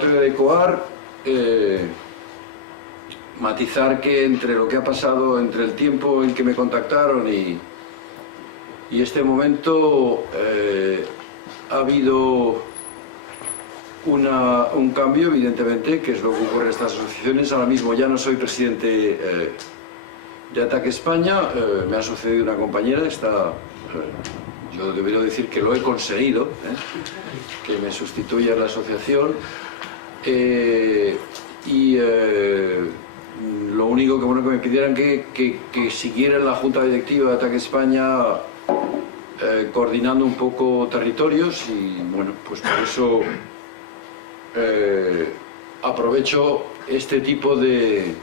convocatoria de ECOAR, matizar que entre lo que ha pasado, entre el tiempo en que me contactaron y este momento, ha habido un cambio, evidentemente, que es lo que ocurre en estas asociaciones. Ahora mismo ya no soy presidente de ATAC España, me ha sucedido una compañera, yo debería decir que lo he conseguido, que me sustituya en la asociación, lo único que, bueno, que me pidieran que siguiera en la Junta Directiva de ATAC España, coordinando un poco territorios, y bueno, pues por eso aprovecho este tipo de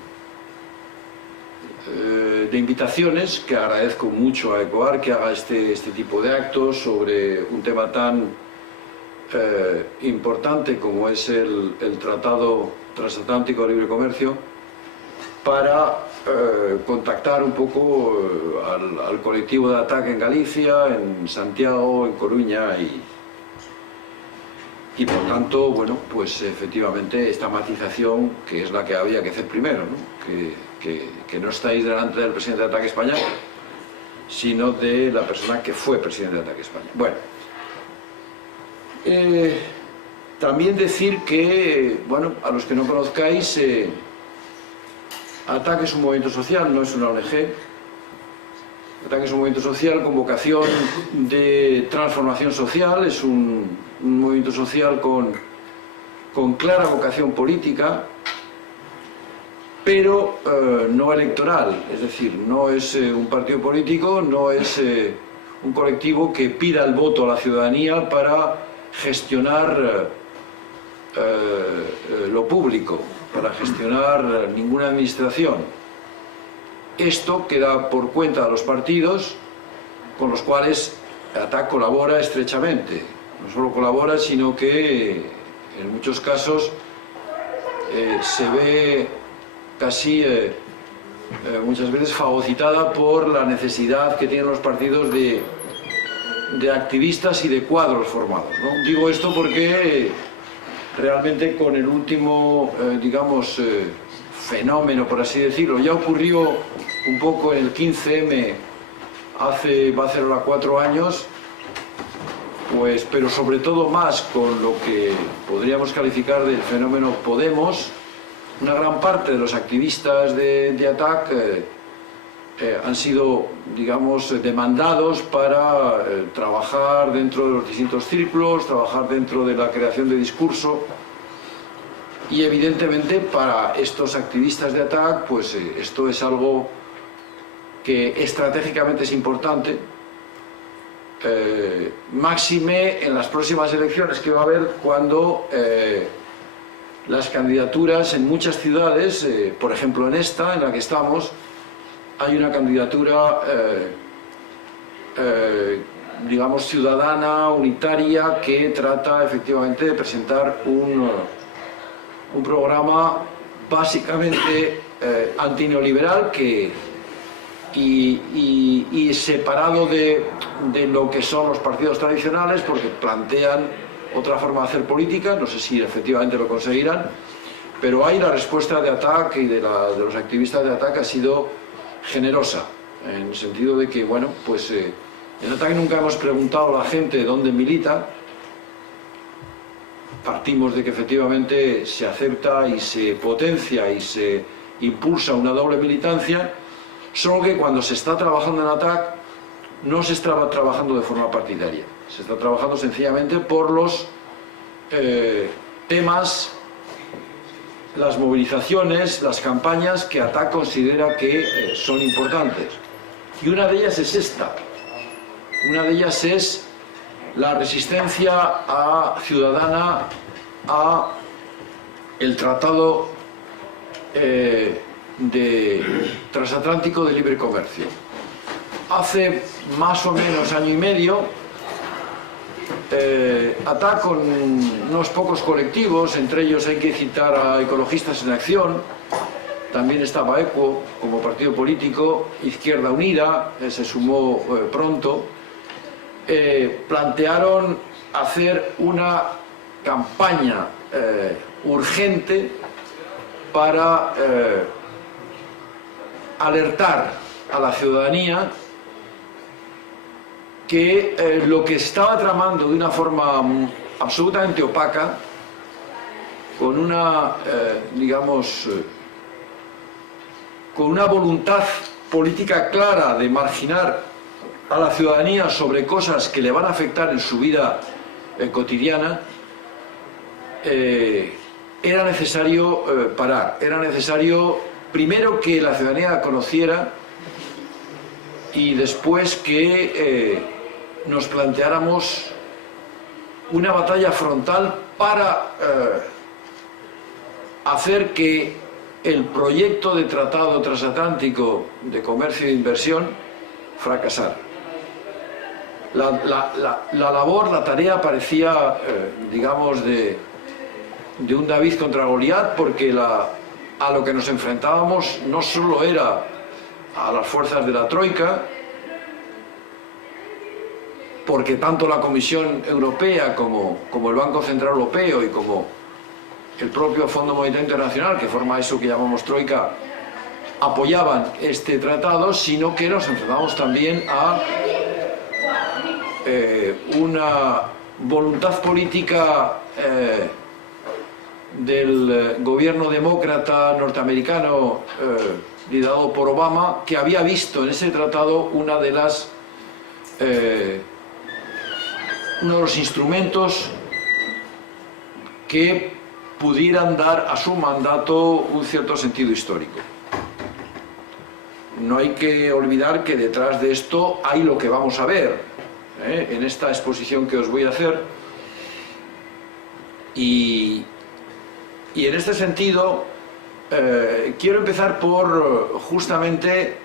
invitaciones, que agradezco mucho a ECOAR que haga este tipo de actos sobre un tema tan importante como es el Tratado Transatlántico de Libre Comercio, para contactar un poco al colectivo de ATAC en Galicia, en Santiago, en Coruña, y por tanto, bueno, pues efectivamente esta matización, que es la que había que hacer primero, ¿no? Que no estáis delante del presidente de ATAC España, sino de la persona que fue presidente de ATAC España. Bueno, también decir que, bueno, a los que no conozcáis, ATAC es un movimiento social, no es una ONG. ATAC es un movimiento social con vocación de transformación social, es un movimiento social con clara vocación política, pero no electoral, es decir, no es un partido político, no es un colectivo que pida el voto a la ciudadanía para gestionar lo público, para gestionar ninguna administración. Esto queda por cuenta de los partidos con los cuales ATAC colabora estrechamente. No solo colabora, sino que en muchos casos se ve casi muchas veces fagocitada por la necesidad que tienen los partidos de activistas y de cuadros formados, ¿no? Digo esto porque realmente con el último, digamos, fenómeno, por así decirlo, ya ocurrió un poco en el 15M, va a ser ahora 4 años, pues, pero sobre todo más con lo que podríamos calificar del fenómeno Podemos. Una gran parte de los activistas de ATAC han sido, digamos, demandados para trabajar dentro de los distintos círculos, trabajar dentro de la creación de discurso, y evidentemente para estos activistas de ATAC, pues esto es algo que estratégicamente es importante, máxime en las próximas elecciones que va a haber, cuando las candidaturas en muchas ciudades, por ejemplo en esta, en la que estamos, hay una candidatura, digamos, ciudadana, unitaria, que trata efectivamente de presentar un programa básicamente antineoliberal, y separado de lo que son los partidos tradicionales, porque plantean otra forma de hacer política. No sé si efectivamente lo conseguirán, pero ahí la respuesta de ATAC y de los activistas de ATAC ha sido generosa, en el sentido de que, bueno, pues en ATAC nunca hemos preguntado a la gente dónde milita. Partimos de que efectivamente se acepta y se potencia y se impulsa una doble militancia, solo que cuando se está trabajando en ATAC no se está trabajando de forma partidaria, se está trabajando sencillamente por los temas, las movilizaciones, las campañas que ATAC considera que son importantes. Y una de ellas es esta, una de ellas es la resistencia ciudadana a el Tratado Transatlántico de Libre Comercio. Hace más o menos año y medio, ATAC, con unos pocos colectivos, entre ellos hay que citar a Ecologistas en Acción, también estaba ECO como partido político, Izquierda Unida se sumó pronto, plantearon hacer una campaña urgente para alertar a la ciudadanía que lo que estaba tramando de una forma absolutamente opaca, con una, digamos, con una voluntad política clara de marginar a la ciudadanía sobre cosas que le van a afectar en su vida cotidiana, era necesario parar, era necesario primero que la ciudadanía conociera y después que nos planteáramos una batalla frontal para hacer que el proyecto de tratado transatlántico de comercio e inversión fracasara. La labor, la tarea parecía, digamos, de un David contra Goliat, porque a lo que nos enfrentábamos no solo era a las fuerzas de la Troika, porque tanto la Comisión Europea como el Banco Central Europeo y como el propio Fondo Monetario Internacional, que forma eso que llamamos Troika, apoyaban este tratado, sino que nos enfrentamos también a una voluntad política del gobierno demócrata norteamericano liderado por Obama, que había visto en ese tratado uno de los instrumentos que pudieran dar a su mandato un cierto sentido histórico. No hay que olvidar que detrás de esto hay lo que vamos a ver en esta exposición que os voy a hacer, y en este sentido quiero empezar por justamente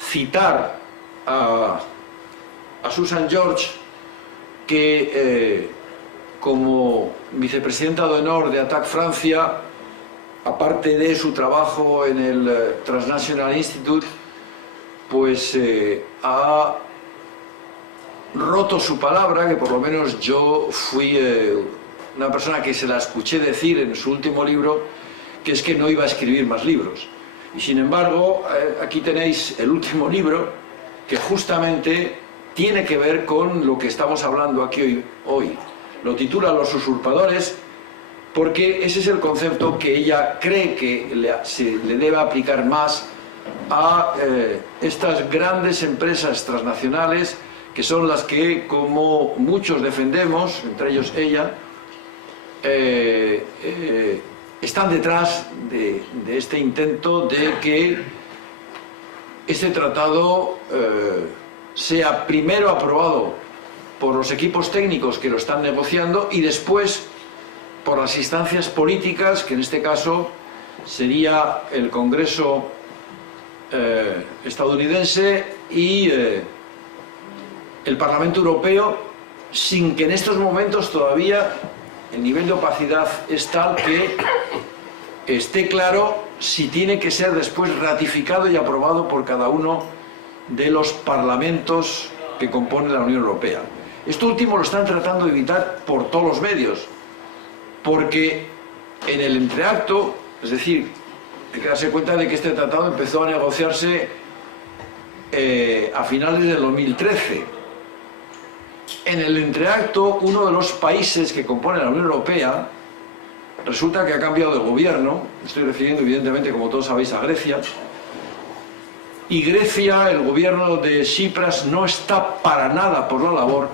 citar a Susan George, que como vicepresidenta de honor de ATTAC Francia, aparte de su trabajo en el Transnational Institute, pues ha roto su palabra, que por lo menos yo fui una persona que se la escuché decir en su último libro, que es que no iba a escribir más libros. Y sin embargo, aquí tenéis el último libro, que justamente tiene que ver con lo que estamos hablando aquí hoy. Lo titula Los usurpadores, porque ese es el concepto que ella cree que se le debe aplicar más a estas grandes empresas transnacionales, que son las que, como muchos defendemos, entre ellos ella, están detrás de este intento de que este tratado sea primero aprobado por los equipos técnicos que lo están negociando y después por las instancias políticas, que en este caso sería el Congreso estadounidense y el Parlamento Europeo, sin que en estos momentos todavía el nivel de opacidad es tal que esté claro si tiene que ser después ratificado y aprobado por cada uno de los parlamentos que componen la Unión Europea. Esto último lo están tratando de evitar por todos los medios, porque en el entreacto, es decir, hay que darse cuenta de que este tratado empezó a negociarse a finales del 2013. En el entreacto, uno de los países que componen la Unión Europea resulta que ha cambiado de gobierno. Estoy refiriendo evidentemente, como todos sabéis, a Grecia. Y Grecia, el gobierno de Tsipras, no está para nada por la labor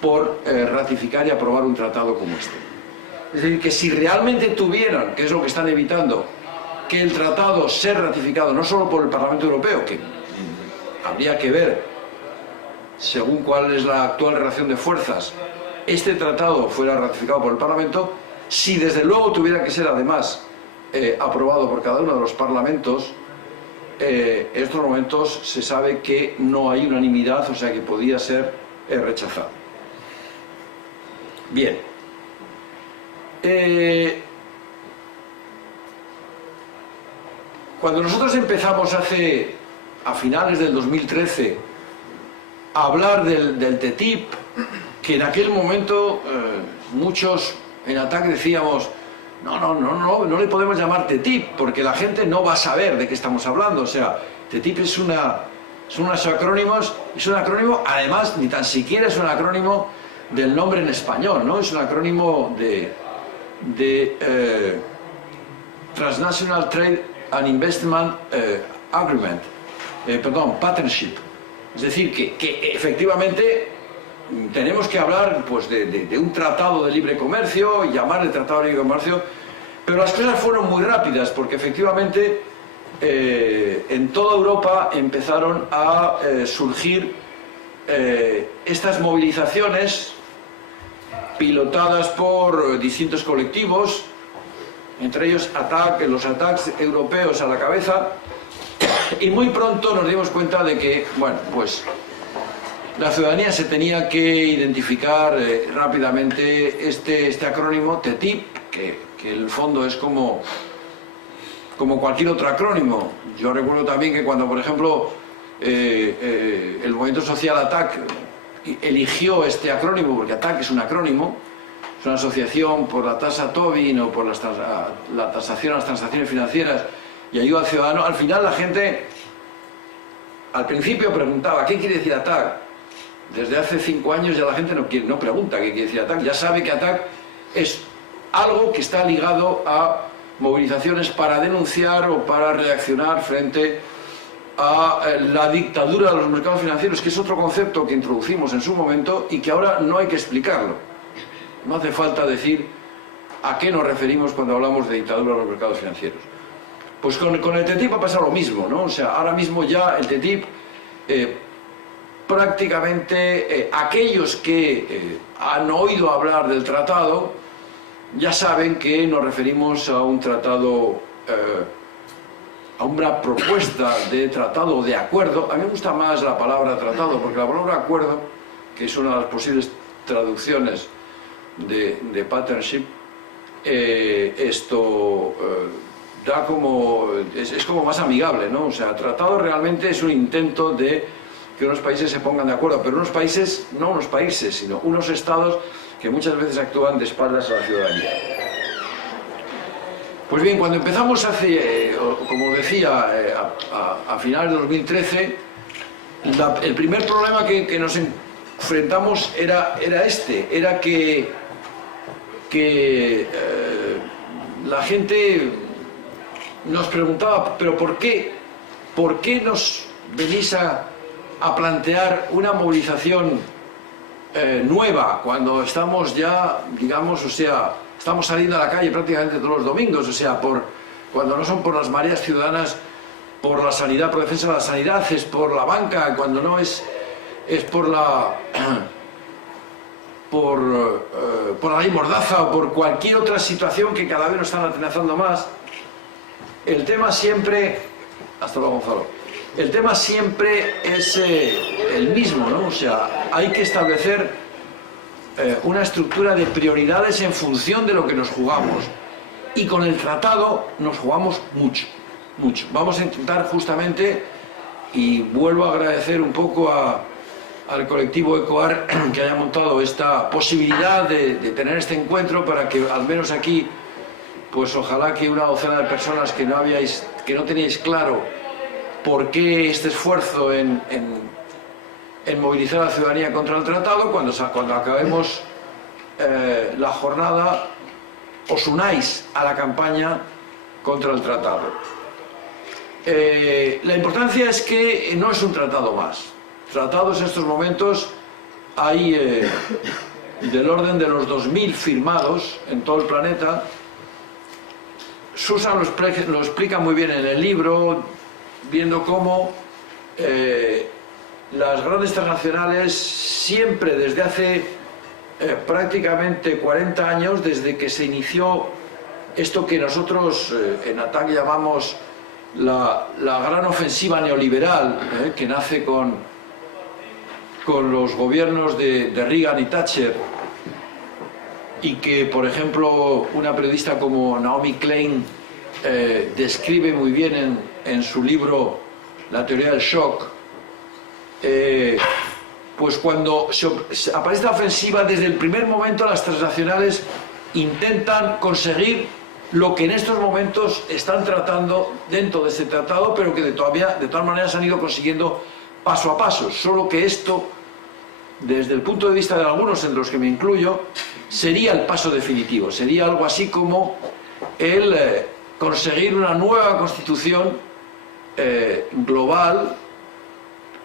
por ratificar y aprobar un tratado como este. Es decir, que si realmente tuvieran, que es lo que están evitando, que el tratado sea ratificado no solo por el Parlamento Europeo, que habría que ver según cuál es la actual relación de fuerzas, este tratado fuera ratificado por el Parlamento, si desde luego tuviera que ser además aprobado por cada uno de los parlamentos, en estos momentos se sabe que no hay unanimidad, o sea que podía ser rechazado. Bien. Cuando nosotros empezamos a finales del 2013 a hablar del TTIP, que en aquel momento muchos En ATTAC decíamos, no le podemos llamar TTIP, porque la gente no va a saber de qué estamos hablando. O sea, TTIP son unos acrónimos, es un acrónimo, además, ni tan siquiera es un acrónimo del nombre en español, ¿no? Es un acrónimo de Transnational Trade and Investment Agreement, Partnership. Es decir, que efectivamente tenemos que hablar pues, de un tratado de libre comercio, llamarle tratado de libre comercio, pero las cosas fueron muy rápidas, porque efectivamente en toda Europa empezaron a surgir estas movilizaciones pilotadas por distintos colectivos, entre ellos los ATTACs europeos a la cabeza, y muy pronto nos dimos cuenta de que, bueno, pues la ciudadanía se tenía que identificar rápidamente este acrónimo TTIP, que en el fondo es como cualquier otro acrónimo. Yo recuerdo también que cuando, por ejemplo, el movimiento social ATTAC eligió este acrónimo, porque ATTAC es un acrónimo, es una asociación por la tasa Tobin o por la tasación a las transacciones financieras y ayuda al ciudadano. Al final la gente, al principio preguntaba, ¿qué quiere decir ATTAC? Desde hace 5 años ya la gente no pregunta qué quiere decir ATTAC, ya sabe que ATTAC es algo que está ligado a movilizaciones para denunciar o para reaccionar frente a la dictadura de los mercados financieros, que es otro concepto que introducimos en su momento y que ahora no hay que explicarlo. No hace falta decir a qué nos referimos cuando hablamos de dictadura de los mercados financieros. Pues con el TTIP ha pasado lo mismo, ¿no? O sea, ahora mismo ya el TTIP, prácticamente aquellos que han oído hablar del tratado ya saben que nos referimos a un tratado, a una propuesta de tratado o de acuerdo. A mí me gusta más la palabra tratado, porque la palabra acuerdo, que es una de las posibles traducciones de partnership, da como es como más amigable, ¿no? O sea, tratado realmente es un intento de que unos países se pongan de acuerdo, pero unos países, no unos países, sino unos estados que muchas veces actúan de espaldas a la ciudadanía. Pues bien, cuando empezamos como os decía, a finales de 2013, el primer problema que nos enfrentamos era que la gente nos preguntaba, pero ¿por qué nos venís a plantear una movilización nueva cuando estamos ya, digamos, o sea, estamos saliendo a la calle prácticamente todos los domingos, o sea, cuando no son por las mareas ciudadanas, por la sanidad, por defensa de la sanidad, es por la banca, cuando no es por la ley Mordaza o por cualquier otra situación que cada vez nos están amenazando más. El tema siempre, hasta luego Gonzalo, el tema siempre es el mismo, ¿no? O sea, hay que establecer una estructura de prioridades en función de lo que nos jugamos. Y con el tratado nos jugamos mucho, mucho. Vamos a intentar justamente, y vuelvo a agradecer un poco al colectivo ECOAR que haya montado esta posibilidad de tener este encuentro para que al menos aquí, pues ojalá que una docena de personas que no teníais claro por qué este esfuerzo en movilizar a la ciudadanía contra el tratado, cuando acabemos la jornada, os unáis a la campaña contra el tratado. La importancia es que no es un tratado más. Tratados en estos momentos hay del orden de los 2000 firmados en todo el planeta. Susan lo explica muy bien en el libro, viendo cómo las grandes transnacionales siempre desde hace prácticamente 40 años, desde que se inició esto que nosotros en ATTAC llamamos la gran ofensiva neoliberal, que nace con los gobiernos de Reagan y Thatcher, y que, por ejemplo, una periodista como Naomi Klein describe muy bien en su libro La teoría del shock. Pues cuando aparece esta ofensiva, desde el primer momento las transnacionales intentan conseguir lo que en estos momentos están tratando dentro de este tratado, pero que de todas maneras han ido consiguiendo paso a paso. Solo que esto, desde el punto de vista de algunos, entre los que me incluyo, sería el paso definitivo. Sería algo así como el conseguir una nueva constitución global,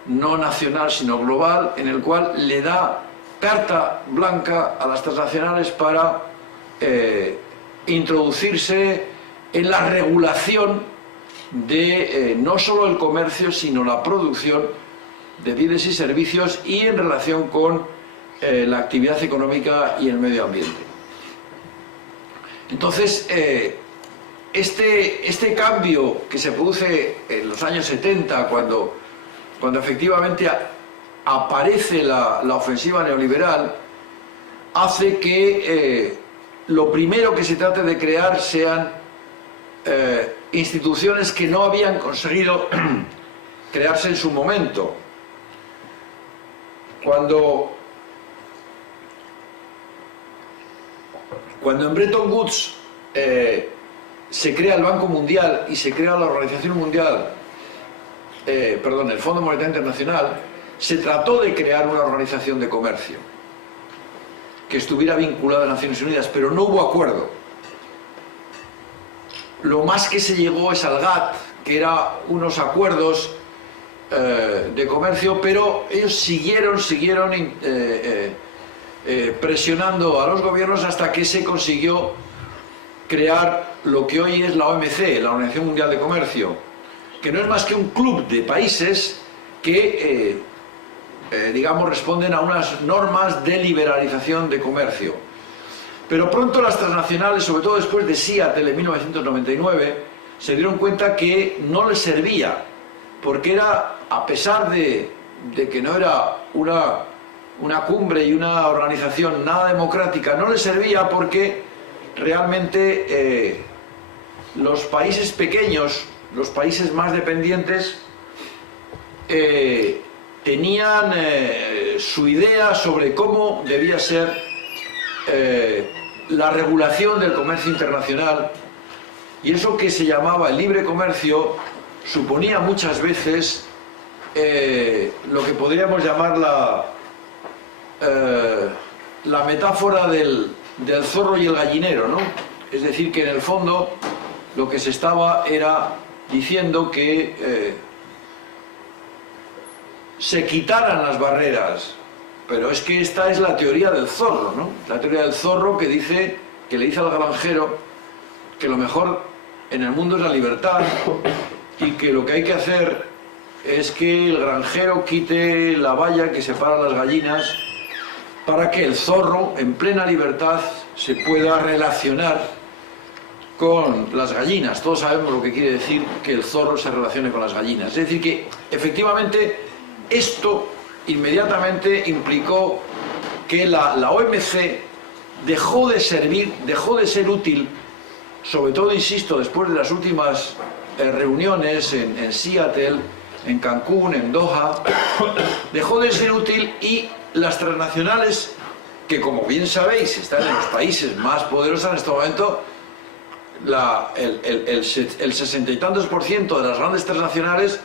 no nacional sino global, en el cual le da carta blanca a las transnacionales para introducirse en la regulación de no solo el comercio sino la producción de bienes y servicios y en relación con la actividad económica y el medio ambiente. Entonces, este cambio que se produce en los años 70, cuando efectivamente aparece la ofensiva neoliberal, hace que lo primero que se trate de crear sean instituciones que no habían conseguido crearse en su momento. Cuando en Bretton Woods se crea el Banco Mundial y se crea la Organización Mundial, el Fondo Monetario Internacional, se trató de crear una organización de comercio que estuviera vinculada a Naciones Unidas, pero no hubo acuerdo. Lo más que se llegó es al GATT, que era unos acuerdos de comercio, pero ellos siguieron presionando a los gobiernos hasta que se consiguió crear lo que hoy es la OMC, la Organización Mundial de Comercio, que no es más que un club de países que digamos, responden a unas normas de liberalización de comercio. Pero pronto las transnacionales, sobre todo después de Seattle en 1999, se dieron cuenta que no les servía, porque era, a pesar de que no era una cumbre y una organización nada democrática, no les servía porque realmente los países pequeños, los países más dependientes, tenían su idea sobre cómo debía ser la regulación del comercio internacional, y eso que se llamaba el libre comercio suponía muchas veces lo que podríamos llamar la metáfora del zorro y el gallinero, ¿no? Es decir, que en el fondo lo que se estaba era diciendo que se quitaran las barreras, pero es que esta es la teoría del zorro, ¿no? La teoría del zorro que le dice al granjero que lo mejor en el mundo es la libertad y que lo que hay que hacer es que el granjero quite la valla que separa las gallinas para que el zorro en plena libertad se pueda relacionar con las gallinas. Todos sabemos lo que quiere decir que el zorro se relacione con las gallinas. Es decir, que efectivamente esto inmediatamente implicó que la OMC dejó de ser útil, sobre todo, insisto, después de las últimas reuniones en Seattle, en Cancún, en Doha, dejó de ser útil, y las transnacionales, que como bien sabéis están en los países más poderosos en este momento, el 60 y tantos % de las grandes transnacionales,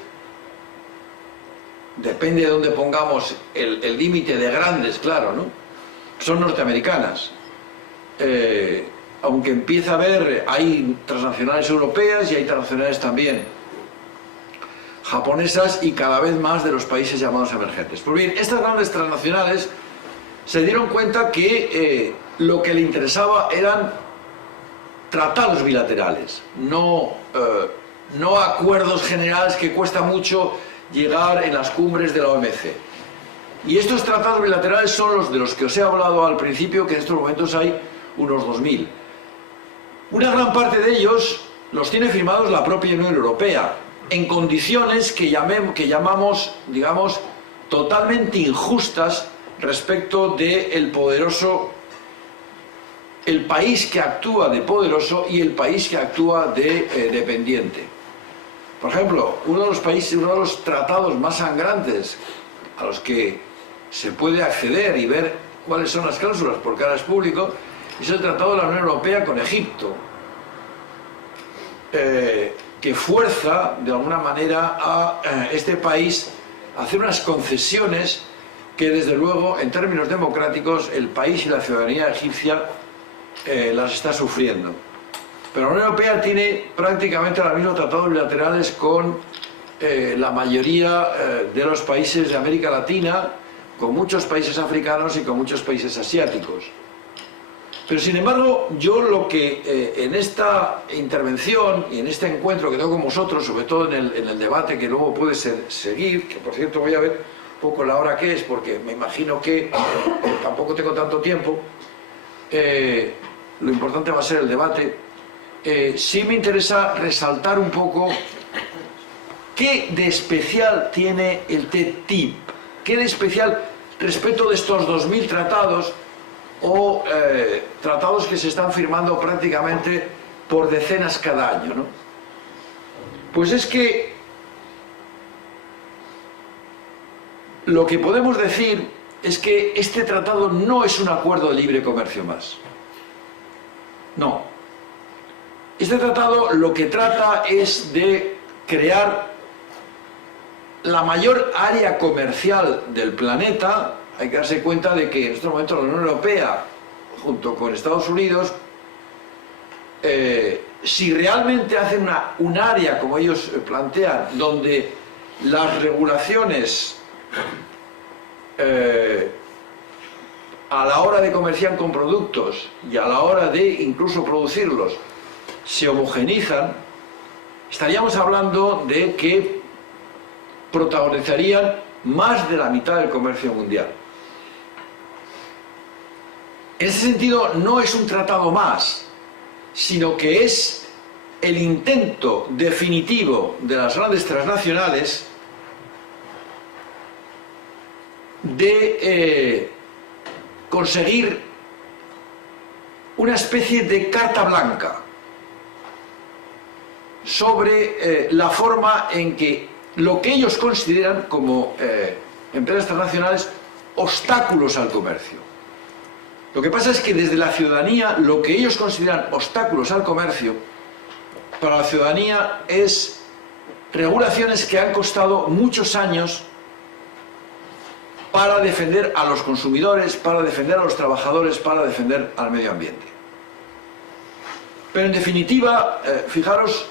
depende de dónde pongamos el límite de grandes, claro, ¿no?, son norteamericanas. Aunque empieza a haber, hay transnacionales europeas y hay transnacionales también japonesas, y cada vez más de los países llamados emergentes. Pues bien, estas grandes transnacionales se dieron cuenta que lo que le interesaba eran tratados bilaterales, no acuerdos generales que cuesta mucho llegar en las cumbres de la OMC. Y estos tratados bilaterales son los de los que os he hablado al principio, que en estos momentos hay unos 2000. Una gran parte de ellos los tiene firmados la propia Unión Europea, en condiciones que llamamos, digamos, totalmente injustas respecto del poderoso, el país que actúa de poderoso y el país que actúa de dependiente. Por ejemplo, uno de los tratados más sangrantes a los que se puede acceder y ver cuáles son las cláusulas, porque ahora es público, Es el Tratado de la Unión Europea con Egipto, que fuerza de alguna manera a este país a hacer unas concesiones que desde luego en términos democráticos el país y la ciudadanía egipcia las está sufriendo. Pero la Unión Europea tiene prácticamente los mismos tratados bilaterales con la mayoría de los países de América Latina, con muchos países africanos y con muchos países asiáticos. Pero sin embargo, yo lo que en esta intervención y en este encuentro que tengo con vosotros, sobre todo en el debate que luego puede seguir, que por cierto voy a ver un poco la hora que es, porque me imagino que tampoco tengo tanto tiempo, lo importante va a ser el debate. Sí me interesa resaltar un poco qué de especial tiene el TTIP, qué de especial respecto de estos 2000 tratados o tratados que se están firmando prácticamente por decenas cada año, ¿no? Pues es que lo que podemos decir es que este tratado no es un acuerdo de libre comercio más. No. Este tratado lo que trata es de crear la mayor área comercial del planeta. Hay que darse cuenta de que en estos momentos la Unión Europea, junto con Estados Unidos, si realmente hacen un área, como ellos plantean, donde las regulaciones a la hora de comerciar con productos y a la hora de incluso producirlos se homogenizan, estaríamos hablando de que protagonizarían más de la mitad del comercio mundial. En ese sentido, no es un tratado más, sino que es el intento definitivo de las grandes transnacionales de conseguir una especie de carta blanca sobre la forma en que lo que ellos consideran como empresas transnacionales obstáculos al comercio. Lo que pasa es que desde la ciudadanía lo que ellos consideran obstáculos al comercio, para la ciudadanía es regulaciones que han costado muchos años para defender a los consumidores, para defender a los trabajadores, para defender al medio ambiente. Pero en definitiva, fijaros,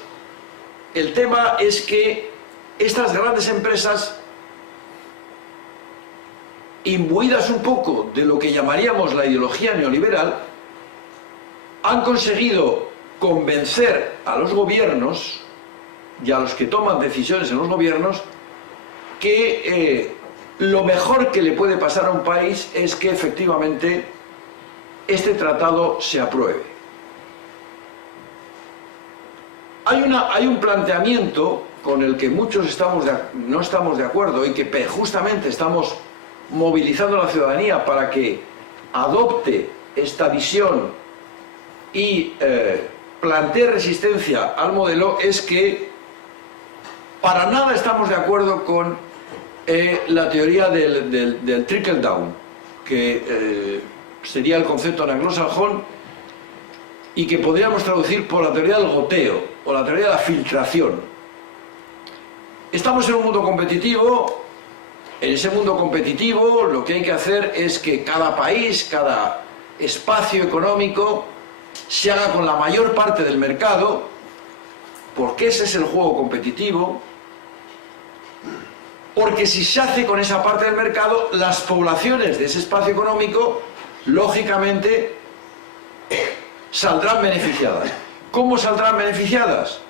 el tema es que estas grandes empresas, imbuidas un poco de lo que llamaríamos la ideología neoliberal, han conseguido convencer a los gobiernos y a los que toman decisiones en los gobiernos que lo mejor que le puede pasar a un país es que efectivamente este tratado se apruebe. Hay un planteamiento con el que muchos no estamos de acuerdo y que justamente estamos movilizando a la ciudadanía para que adopte esta visión y plantee resistencia al modelo, es que para nada estamos de acuerdo con la teoría del trickle down, que sería el concepto en anglosajón y que podríamos traducir por la teoría del goteo o la teoría de la filtración. Estamos en un mundo competitivo. En ese mundo competitivo lo que hay que hacer es que cada país, cada espacio económico se haga con la mayor parte del mercado, porque ese es el juego competitivo, porque si se hace con esa parte del mercado, las poblaciones de ese espacio económico, lógicamente, saldrán beneficiadas. ¿Cómo saldrán beneficiadas?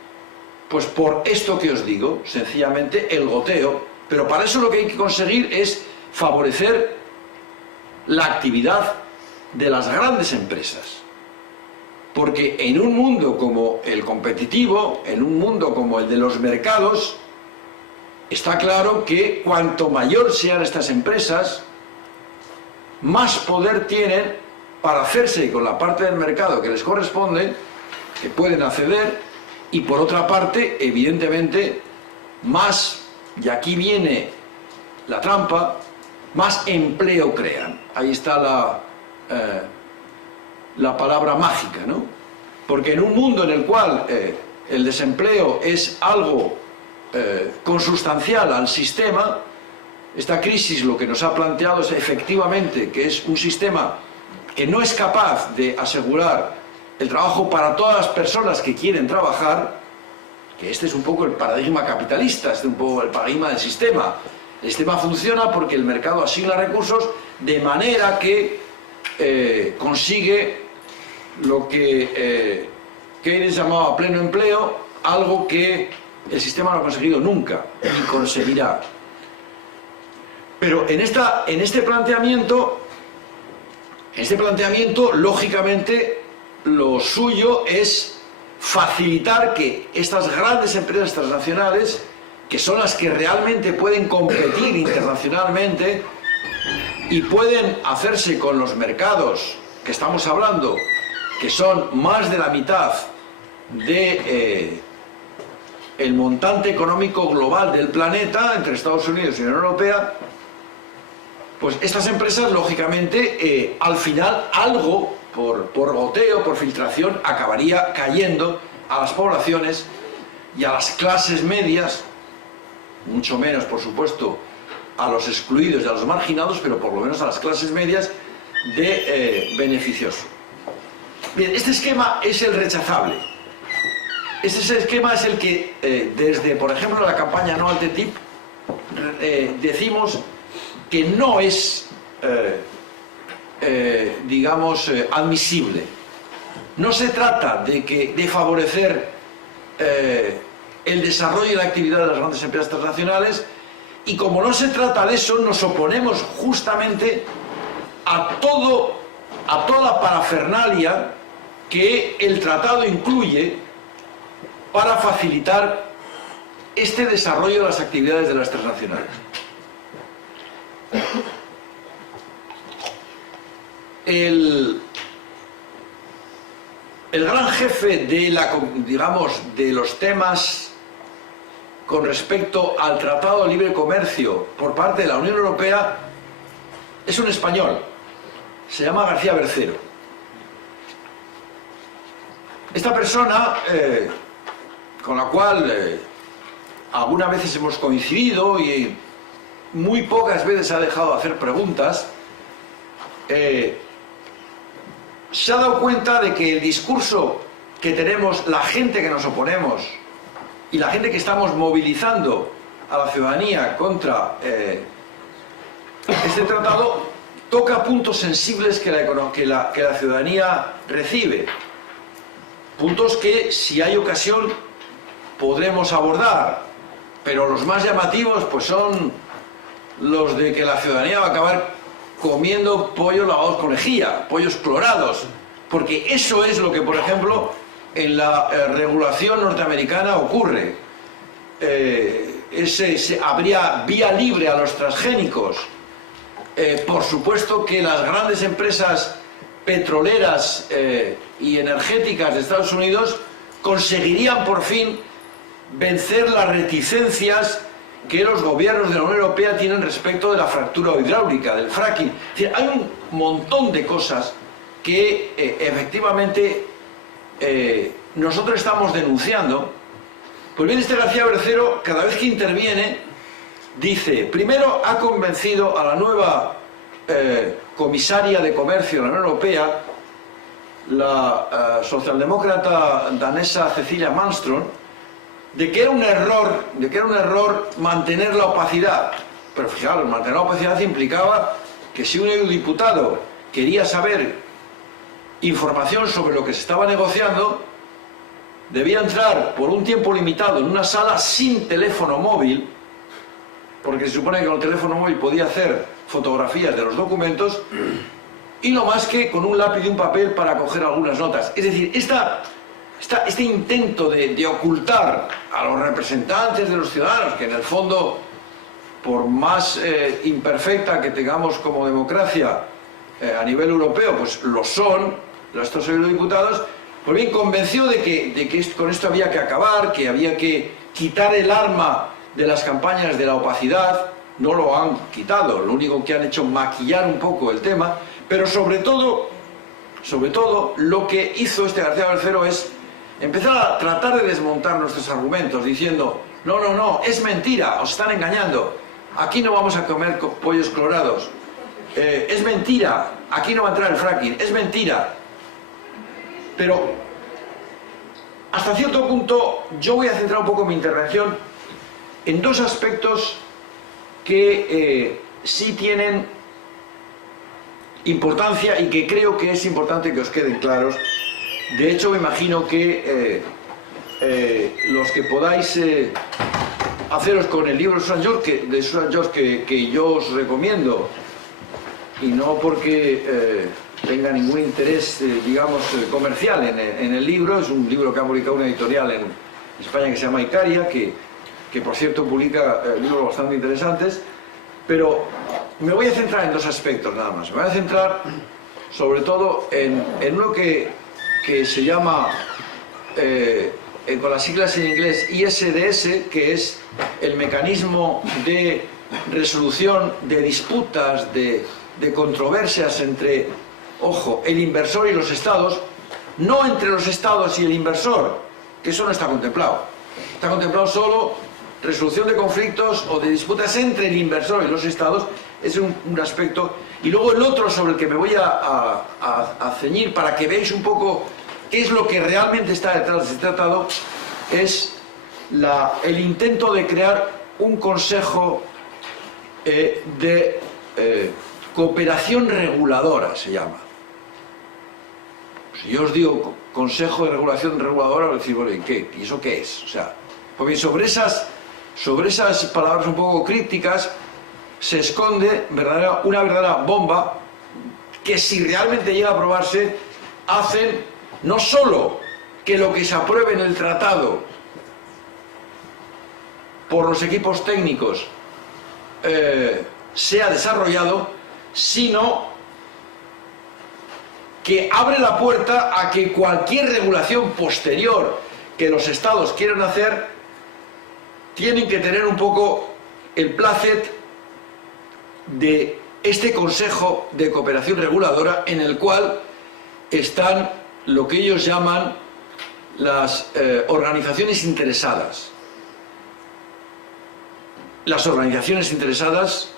Pues por esto que os digo, sencillamente el goteo. Pero para eso lo que hay que conseguir es favorecer la actividad de las grandes empresas. Porque en un mundo como el competitivo, en un mundo como el de los mercados, está claro que cuanto mayor sean estas empresas, más poder tienen para hacerse con la parte del mercado que les corresponde, que pueden acceder, y por otra parte, evidentemente, más, y aquí viene la trampa, más empleo crean. Ahí está la palabra mágica, ¿no? Porque en un mundo en el cual el desempleo es algo consustancial al sistema, esta crisis lo que nos ha planteado es efectivamente que es un sistema que no es capaz de asegurar el trabajo para todas las personas que quieren trabajar, que este es un poco el paradigma capitalista, este es un poco el paradigma del sistema. El sistema funciona porque el mercado asigna recursos de manera que consigue lo que Keynes llamaba pleno empleo, algo que el sistema no ha conseguido nunca ni conseguirá. Pero en este planteamiento, lógicamente, lo suyo es facilitar que estas grandes empresas transnacionales, que son las que realmente pueden competir internacionalmente y pueden hacerse con los mercados que estamos hablando, que son más de la mitad de el montante económico global del planeta entre Estados Unidos y la Unión Europea, pues estas empresas, lógicamente, al final algo, por goteo, por filtración, acabaría cayendo a las poblaciones y a las clases medias, mucho menos, por supuesto, a los excluidos y a los marginados, pero por lo menos a las clases medias de beneficioso. Bien, este esquema es el rechazable. Este esquema es el que, desde, por ejemplo, la campaña No al TTIP, decimos que no es, digamos, admisible. No se trata de favorecer el desarrollo y la actividad de las grandes empresas transnacionales, y como no se trata de eso, nos oponemos justamente a toda la parafernalia que el tratado incluye para facilitar este desarrollo de las actividades de las transnacionales. El gran jefe de los temas con respecto al Tratado de Libre Comercio por parte de la Unión Europea es un español, se llama García Bercero. Esta persona, con la cual algunas veces hemos coincidido y muy pocas veces ha dejado de hacer preguntas, se ha dado cuenta de que el discurso que tenemos, la gente que nos oponemos y la gente que estamos movilizando a la ciudadanía contra este tratado, toca puntos sensibles que la ciudadanía recibe. Puntos que, si hay ocasión, podremos abordar, pero los más llamativos pues son los de que la ciudadanía va a acabar comiendo pollos lavados con lejía, pollos clorados, porque eso es lo que, por ejemplo, en la regulación norteamericana ocurre. Habría vía libre a los transgénicos. Por supuesto que las grandes empresas petroleras y energéticas de Estados Unidos conseguirían por fin vencer las reticencias que los gobiernos de la Unión Europea tienen respecto de la fractura hidráulica, del fracking. Es decir, hay un montón de cosas que efectivamente nosotros estamos denunciando. Pues bien, este García Bercero, cada vez que interviene, dice, primero ha convencido a la nueva comisaria de comercio de la Unión Europea, la socialdemócrata danesa Cecilia Malmström, de que era un error mantener la opacidad. Pero fijaros, mantener la opacidad implicaba que si un eurodiputado quería saber información sobre lo que se estaba negociando, debía entrar por un tiempo limitado en una sala sin teléfono móvil, porque se supone que con el teléfono móvil podía hacer fotografías de los documentos, y no más que con un lápiz y un papel para coger algunas notas. Es decir, este intento de ocultar a los representantes de los ciudadanos, que en el fondo, por más imperfecta que tengamos como democracia a nivel europeo, pues lo son, estos eurodiputados, pues bien, convenció de que con esto había que acabar, que había que quitar el arma de las campañas de la opacidad. No lo han quitado, lo único que han hecho es maquillar un poco el tema, pero sobre todo sobre todo, lo que hizo este García Bercero es empezar a tratar de desmontar nuestros argumentos, diciendo, no, no, no, es mentira, os están engañando, aquí no vamos a comer pollos clorados, es mentira, aquí no va a entrar el fracking, es mentira. Pero, hasta cierto punto, yo voy a centrar un poco mi intervención en dos aspectos que sí tienen importancia y que creo que es importante que os queden claros. De hecho, me imagino que los que podáis haceros con el libro de Susan George, que yo os recomiendo, y no porque tenga ningún interés, digamos, comercial en el libro, es un libro que ha publicado una editorial en España que se llama Icaria, que por cierto publica libros bastante interesantes, pero me voy a centrar en dos aspectos nada más. Me voy a centrar sobre todo en uno que se llama, con las siglas en inglés, ISDS, que es el mecanismo de resolución de disputas, de controversias entre, ojo, el inversor y los estados, no entre los estados y el inversor, que eso no está contemplado. Está contemplado solo resolución de conflictos o de disputas entre el inversor y los estados, es un aspecto. Y luego el otro sobre el que me voy a ceñir para que veáis un poco qué es lo que realmente está detrás de este tratado, es el intento de crear un consejo de cooperación reguladora, se llama. Si yo os digo Consejo de Regulación Reguladora, os decís, bueno, ¿y eso qué es? O sea, porque sobre esas palabras un poco crípticas se esconde una verdadera bomba que, si realmente llega a aprobarse, hacen no solo que lo que se apruebe en el tratado por los equipos técnicos sea desarrollado, sino que abre la puerta a que cualquier regulación posterior que los estados quieran hacer tienen que tener un poco el placet de este Consejo de Cooperación Reguladora, en el cual están lo que ellos llaman las organizaciones interesadas. Las organizaciones interesadas,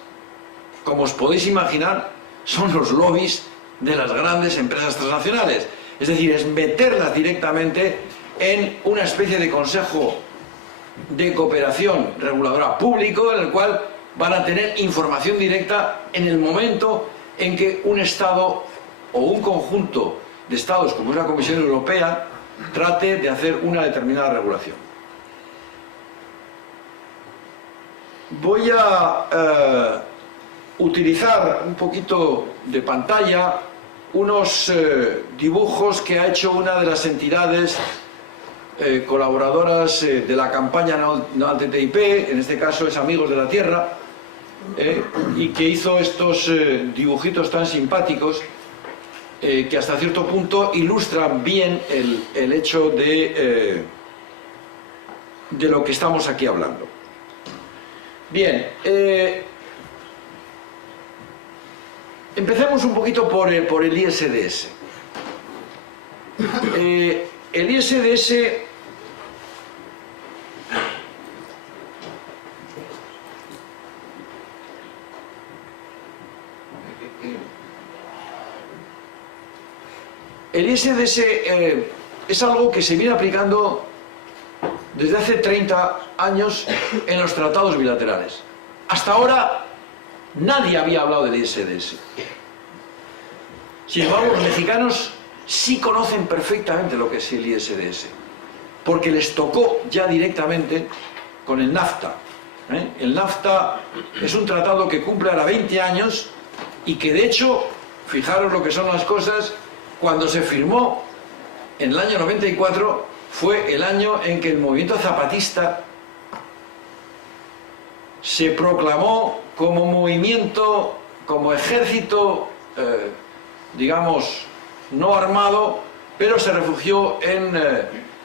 como os podéis imaginar, son los lobbies de las grandes empresas transnacionales. Es decir, es meterlas directamente en una especie de consejo de cooperación reguladora público, en el cual van a tener información directa en el momento en que un Estado o un conjunto de Estados, como es la Comisión Europea, trate de hacer una determinada regulación. Voy a utilizar un poquito de pantalla unos dibujos que ha hecho una de las entidades colaboradoras de la campaña no al TTIP, en este caso es Amigos de la Tierra, y que hizo estos dibujitos tan simpáticos que hasta cierto punto ilustran bien el hecho de lo que estamos aquí hablando. Bien, empecemos un poquito por el ISDS. El ISDS es algo que se viene aplicando desde hace 30 años en los tratados bilaterales. Hasta ahora nadie había hablado del ISDS. Sin embargo, los mexicanos sí conocen perfectamente lo que es el ISDS, porque les tocó ya directamente con el NAFTA. El NAFTA es un tratado que cumple ahora 20 años y que, de hecho, fijaros lo que son las cosas, cuando se firmó en el año 94 fue el año en que el movimiento zapatista se proclamó como movimiento, como ejército, digamos, no armado, pero se refugió en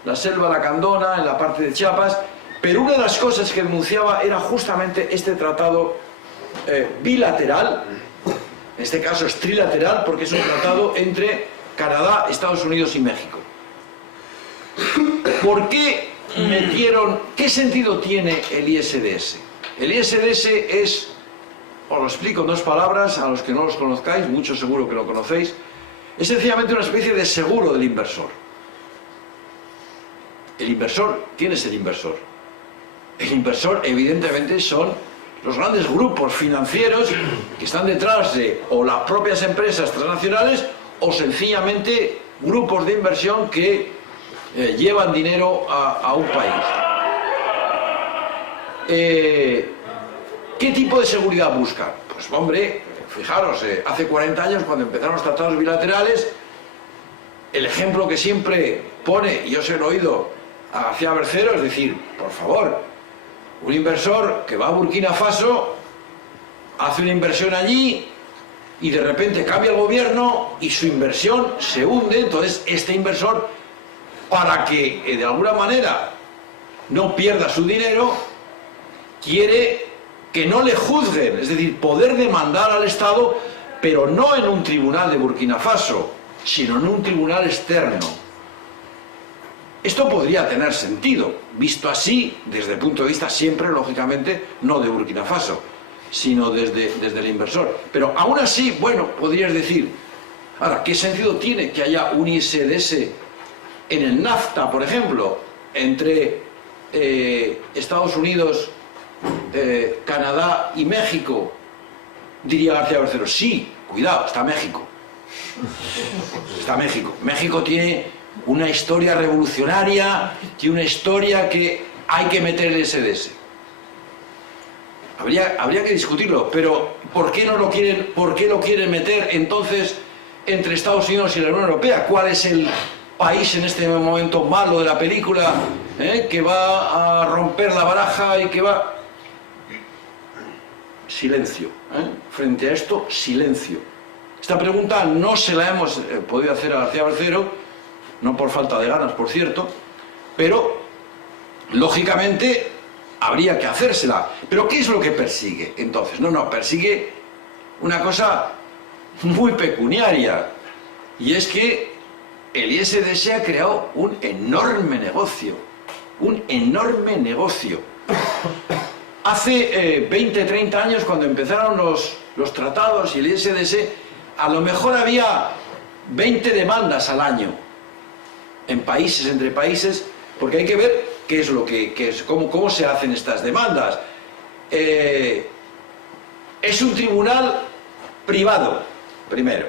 la selva lacandona, en la parte de Chiapas. Pero una de las cosas que denunciaba era justamente este tratado bilateral, en este caso es trilateral, porque es un tratado entre Canadá, Estados Unidos y México. ¿Por qué metieron? ¿Qué sentido tiene el ISDS? El ISDS es, os lo explico en dos palabras, a los que no los conozcáis, muchos seguro que lo conocéis, es sencillamente una especie de seguro del inversor. El inversor, ¿quién es el inversor? El inversor, evidentemente, son los grandes grupos financieros que están detrás de o las propias empresas transnacionales o sencillamente grupos de inversión que llevan dinero a un país. ¿Qué tipo de seguridad buscan? Pues hombre, fijaros, hace 40 años cuando empezaron los tratados bilaterales, el ejemplo que siempre pone, y yo se lo he oído a García Bercero, es decir, por favor, un inversor que va a Burkina Faso, hace una inversión allí y de repente cambia el gobierno y su inversión se hunde, entonces este inversor, para que de alguna manera no pierda su dinero, quiere que no le juzguen, es decir, poder demandar al Estado, pero no en un tribunal de Burkina Faso, sino en un tribunal externo. Esto podría tener sentido, visto así, desde el punto de vista siempre, lógicamente, no de Burkina Faso, sino desde el inversor. Pero aún así, bueno, podrías decir, ahora, ¿qué sentido tiene que haya un ISDS en el NAFTA, por ejemplo, entre Estados Unidos, Canadá y México? Diría García Bercero, sí, cuidado, está México. Está México. México tiene una historia revolucionaria, tiene una historia que hay que meter el ISDS. Habría que discutirlo, pero ¿por qué no lo quieren? ¿Por qué lo quieren meter entonces entre Estados Unidos y la Unión Europea? ¿Cuál es el país en este momento malo de la película que va a romper la baraja y que va? Silencio. Frente a esto, silencio. Esta pregunta no se la hemos podido hacer a García Bercero, no por falta de ganas, por cierto, pero lógicamente habría que hacérsela. ¿Pero qué es lo que persigue entonces? No, persigue una cosa muy pecuniaria, y es que el ISDS ha creado un enorme negocio, Hace 20, 30 años, cuando empezaron los tratados y el ISDS, a lo mejor había 20 demandas al año, en países, entre países, porque hay que ver qué es lo que es, cómo se hacen estas demandas. Es un tribunal privado, primero,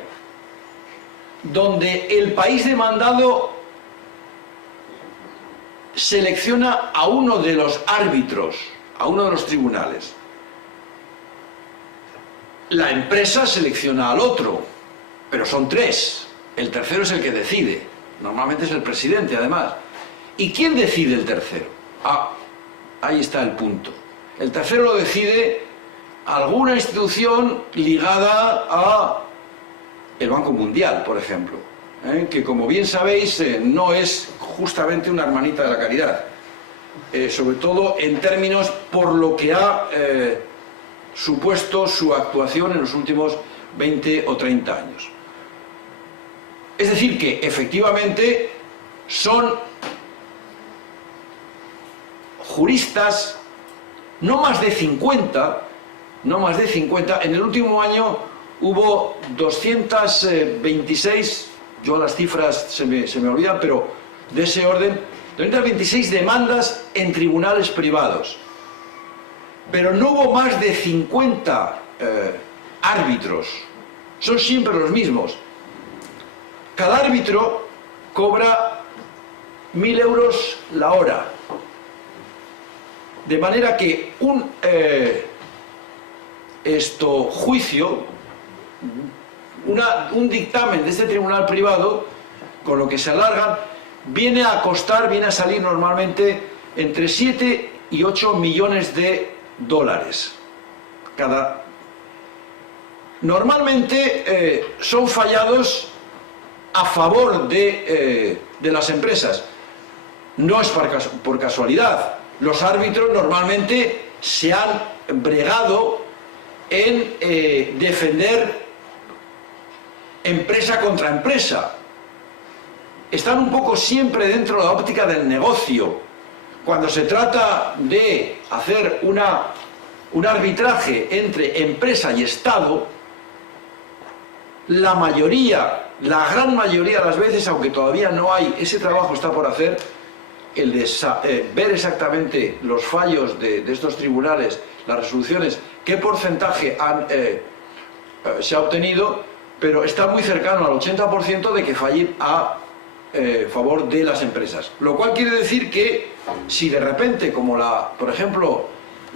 donde el país demandado selecciona a uno de los árbitros, a uno de los tribunales. La empresa selecciona al otro, pero son tres. El tercero es el que decide. Normalmente es el presidente, además. ¿Y quién decide el tercero? Ahí está el punto. El tercero lo decide alguna institución ligada a el Banco Mundial, por ejemplo, que, como bien sabéis, no es justamente una hermanita de la caridad, sobre todo en términos por lo que ha supuesto su actuación en los últimos 20 o 30 años. Es decir, que efectivamente son juristas, no más de 50, en el último año hubo 226, yo las cifras se me olvidan, pero de ese orden, 226 demandas en tribunales privados. Pero no hubo más de 50 árbitros, son siempre los mismos. Cada árbitro cobra 1.000 euros la hora. De manera que un juicio, un dictamen de este tribunal privado, con lo que se alargan, viene a salir normalmente entre 7 y 8 millones de dólares. Normalmente son fallados a favor de las empresas. No es por casualidad. Los árbitros normalmente se han bregado en defender empresa contra empresa. están un poco siempre dentro de la óptica del negocio. Cuando se trata de hacer un arbitraje entre empresa y Estado, la gran mayoría de las veces, aunque todavía no hay, ese trabajo está por hacer, el de ver exactamente los fallos de estos tribunales, las resoluciones, qué porcentaje se ha obtenido, pero está muy cercano al 80% de que fallen a favor de las empresas. Lo cual quiere decir que si de repente, como por ejemplo,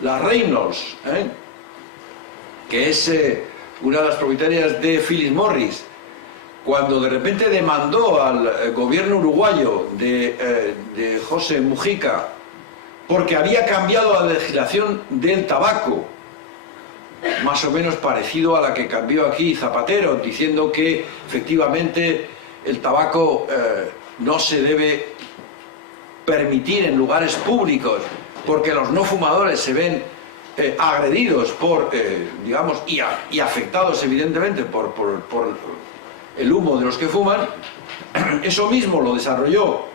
la Reynolds, que es una de las propietarias de Philip Morris, cuando de repente demandó al gobierno uruguayo de José Mujica porque había cambiado la legislación del tabaco, más o menos parecido a la que cambió aquí Zapatero, diciendo que efectivamente el tabaco no se debe permitir en lugares públicos porque los no fumadores se ven agredidos por, digamos, y afectados evidentemente por el humo de los que fuman. Eso mismo lo desarrolló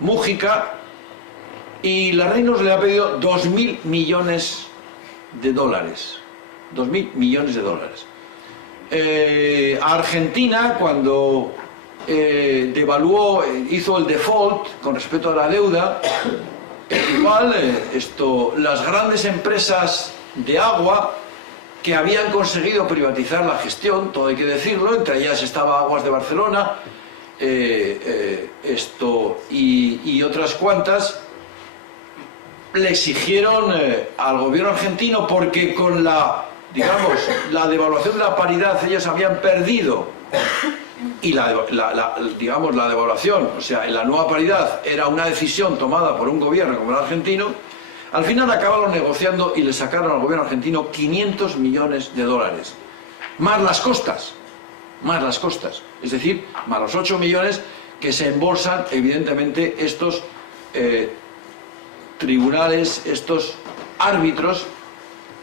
Mujica, y la Reynolds le ha pedido 2.000 millones de dólares. 2.000 millones de dólares. A Argentina, cuando devaluó, hizo el default con respecto a la deuda, igual las grandes empresas de agua que habían conseguido privatizar la gestión, todo hay que decirlo, entre ellas estaba Aguas de Barcelona, y otras cuantas, le exigieron al gobierno argentino, porque con la devaluación de la paridad ellos habían perdido, y la devaluación, o sea, la nueva paridad era una decisión tomada por un gobierno como el argentino. Al final acabaron negociando y le sacaron al gobierno argentino 500 millones de dólares, más las costas, es decir, más los 8 millones que se embolsan evidentemente estos tribunales, estos árbitros.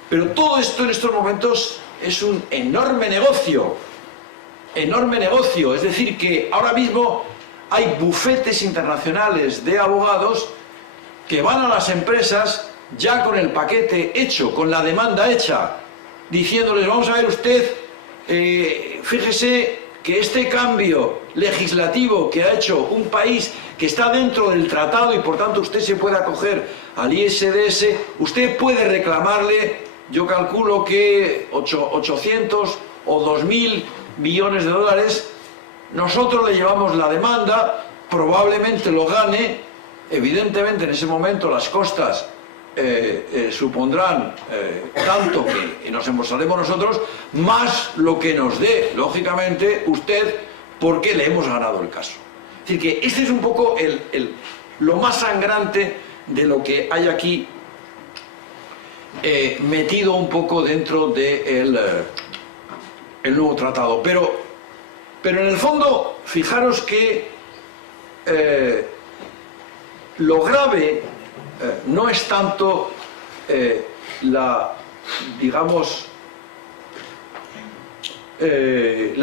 Pero todo esto en estos momentos es un enorme negocio, es decir, que ahora mismo hay bufetes internacionales de abogados que van a las empresas ya con el paquete hecho, con la demanda hecha, diciéndoles: vamos a ver usted, fíjese que este cambio legislativo que ha hecho un país que está dentro del tratado y por tanto usted se puede acoger al ISDS, usted puede reclamarle, yo calculo que 800 o 2.000 millones de dólares, nosotros le llevamos la demanda, probablemente lo gane. Evidentemente en ese momento las costas supondrán tanto que nos embolsaremos nosotros, más lo que nos dé, lógicamente, usted, porque le hemos ganado el caso. Es decir, que este es un poco lo más sangrante de lo que hay aquí metido un poco dentro del el nuevo tratado. Pero en el fondo, fijaros que lo grave no es tanto la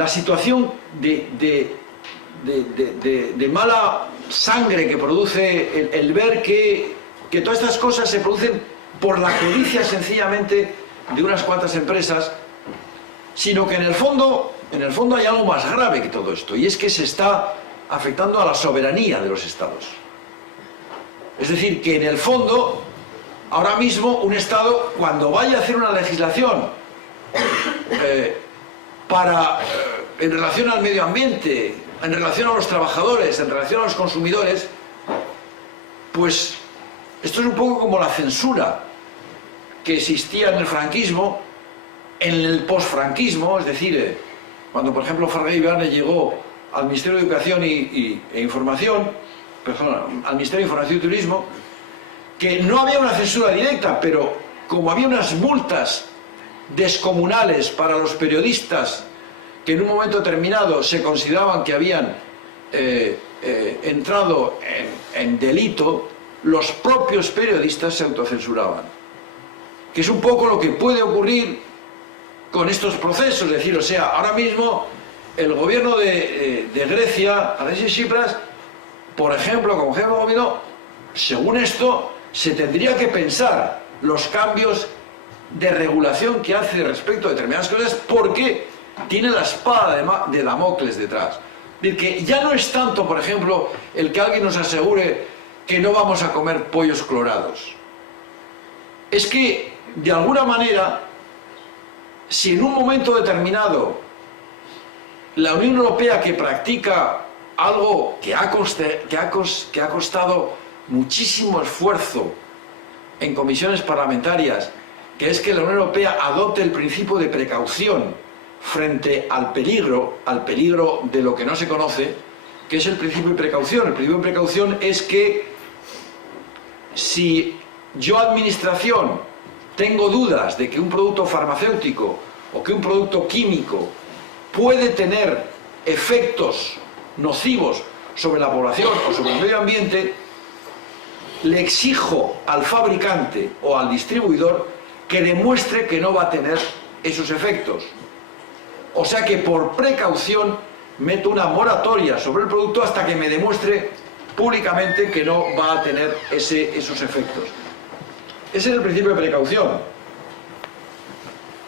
situación de mala sangre que produce el ver que todas estas cosas se producen por la codicia sencillamente de unas cuantas empresas, sino que en el fondo hay algo más grave que todo esto, y es que se está afectando a la soberanía de los estados. Es decir, que en el fondo, ahora mismo, un Estado, cuando vaya a hacer una legislación en relación al medio ambiente, en relación a los trabajadores, en relación a los consumidores, pues esto es un poco como la censura que existía en el franquismo, en el posfranquismo, es decir, cuando por ejemplo Ferrer Ibáñez llegó al Ministerio de Educación e Información, al Ministerio de Información y Turismo, que no había una censura directa, pero como había unas multas descomunales para los periodistas que en un momento determinado se consideraban que habían entrado en delito, los propios periodistas se autocensuraban. Que es un poco lo que puede ocurrir con estos procesos, es decir, o sea, ahora mismo el gobierno de Grecia, Alexis Tsipras, por ejemplo, como jefe de gobierno, según esto, se tendría que pensar los cambios de regulación que hace respecto a determinadas cosas porque tiene la espada de Damocles detrás. Es decir, que ya no es tanto, por ejemplo, el que alguien nos asegure que no vamos a comer pollos clorados. Es que, de alguna manera, si en un momento determinado la Unión Europea, que practica algo que ha costado muchísimo esfuerzo en comisiones parlamentarias, que es que la Unión Europea adopte el principio de precaución frente al peligro de lo que no se conoce, que es el principio de precaución. El principio de precaución es que si yo, administración, tengo dudas de que un producto farmacéutico o que un producto químico puede tener efectos nocivos sobre la población o sobre el medio ambiente, le exijo al fabricante o al distribuidor que demuestre que no va a tener esos efectos. O sea que por precaución meto una moratoria sobre el producto hasta que me demuestre públicamente que no va a tener esos efectos. Ese es el principio de precaución.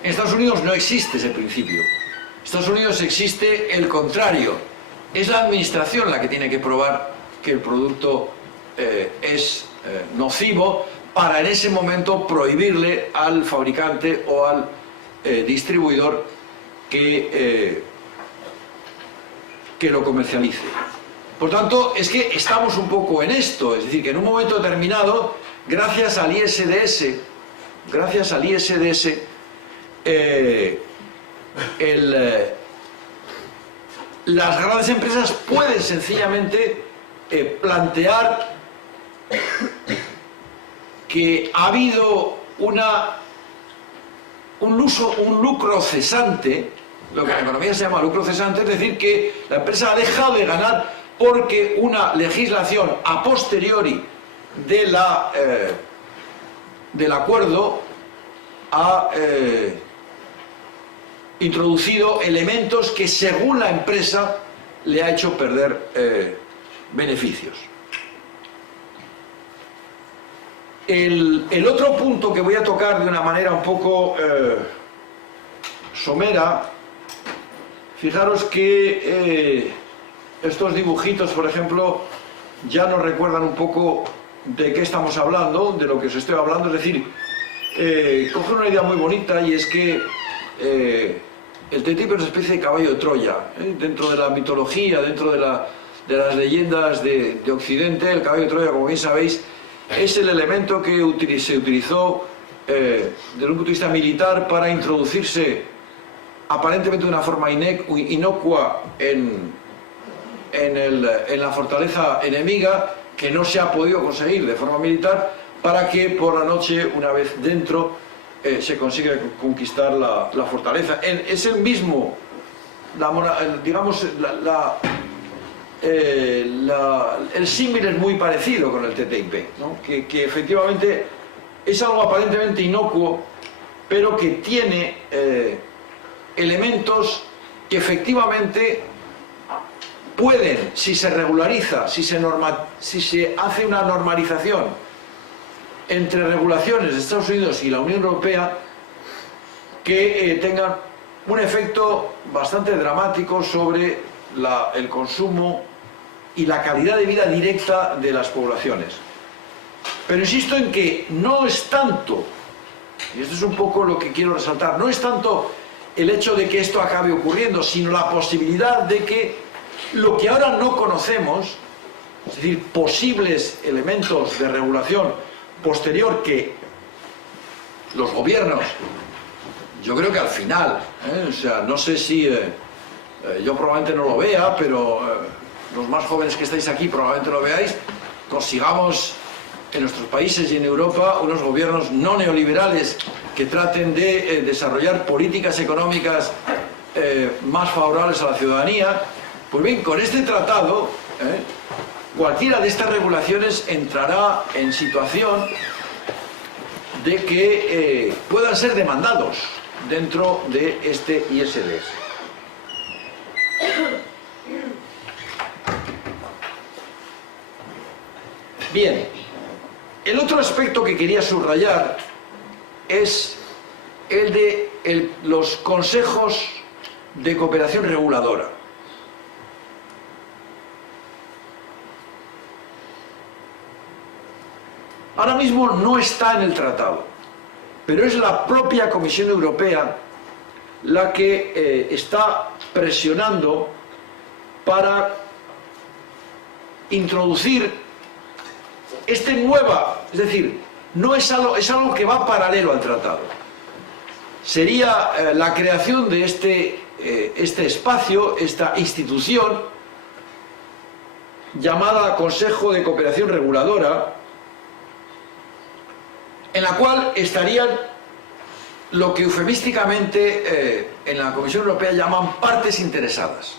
En Estados Unidos no existe ese principio. En Estados Unidos existe el contrario. Es la administración la que tiene que probar que el producto es nocivo para en ese momento prohibirle al fabricante o al distribuidor que lo comercialice. Por tanto, es que estamos un poco en esto, es decir, que en un momento determinado, gracias al ISDS, las grandes empresas pueden sencillamente plantear que ha habido un lucro cesante, lo que en economía se llama lucro cesante, es decir, que la empresa ha dejado de ganar porque una legislación a posteriori del acuerdo ha introducido elementos que, según la empresa, le ha hecho perder beneficios. El otro punto que voy a tocar de una manera un poco somera, fijaros que estos dibujitos, por ejemplo, ya nos recuerdan un poco de qué estamos hablando, de lo que os estoy hablando. Es decir, cogen una idea muy bonita, y es que el TTIP es una especie de caballo de Troya, dentro de la mitología, dentro de las leyendas de Occidente. El caballo de Troya, como bien sabéis, es el elemento que se utilizó desde un punto de vista militar para introducirse aparentemente de una forma inocua en la fortaleza enemiga, que no se ha podido conseguir de forma militar, para que por la noche, una vez dentro, se consiga conquistar la fortaleza. Es el mismo, digamos, el símil es muy parecido con el TTIP, ¿no? que efectivamente es algo aparentemente inocuo, pero que tiene elementos que efectivamente pueden, si se regulariza, si se hace una normalización entre regulaciones de Estados Unidos y la Unión Europea, que tengan un efecto bastante dramático sobre el consumo y la calidad de vida directa de las poblaciones. Pero insisto en que no es tanto, y esto es un poco lo que quiero resaltar, no es tanto el hecho de que esto acabe ocurriendo, sino la posibilidad de que lo que ahora no conocemos, es decir, posibles elementos de regulación posterior que los gobiernos, yo creo que al final, o sea, no sé si yo probablemente no lo vea, pero los más jóvenes que estáis aquí probablemente lo veáis, consigamos en nuestros países y en Europa unos gobiernos no neoliberales que traten de desarrollar políticas económicas más favorables a la ciudadanía. Pues bien, con este tratado, cualquiera de estas regulaciones entrará en situación de que puedan ser demandados dentro de este ISDS. Bien, el otro aspecto que quería subrayar es el de los consejos de cooperación reguladora. Ahora mismo no está en el tratado, pero es la propia Comisión Europea la que está presionando para introducir es decir, no es algo que va paralelo al tratado. Sería la creación de este espacio, esta institución llamada Consejo de Cooperación Reguladora, en la cual estarían lo que eufemísticamente en la Comisión Europea llaman partes interesadas.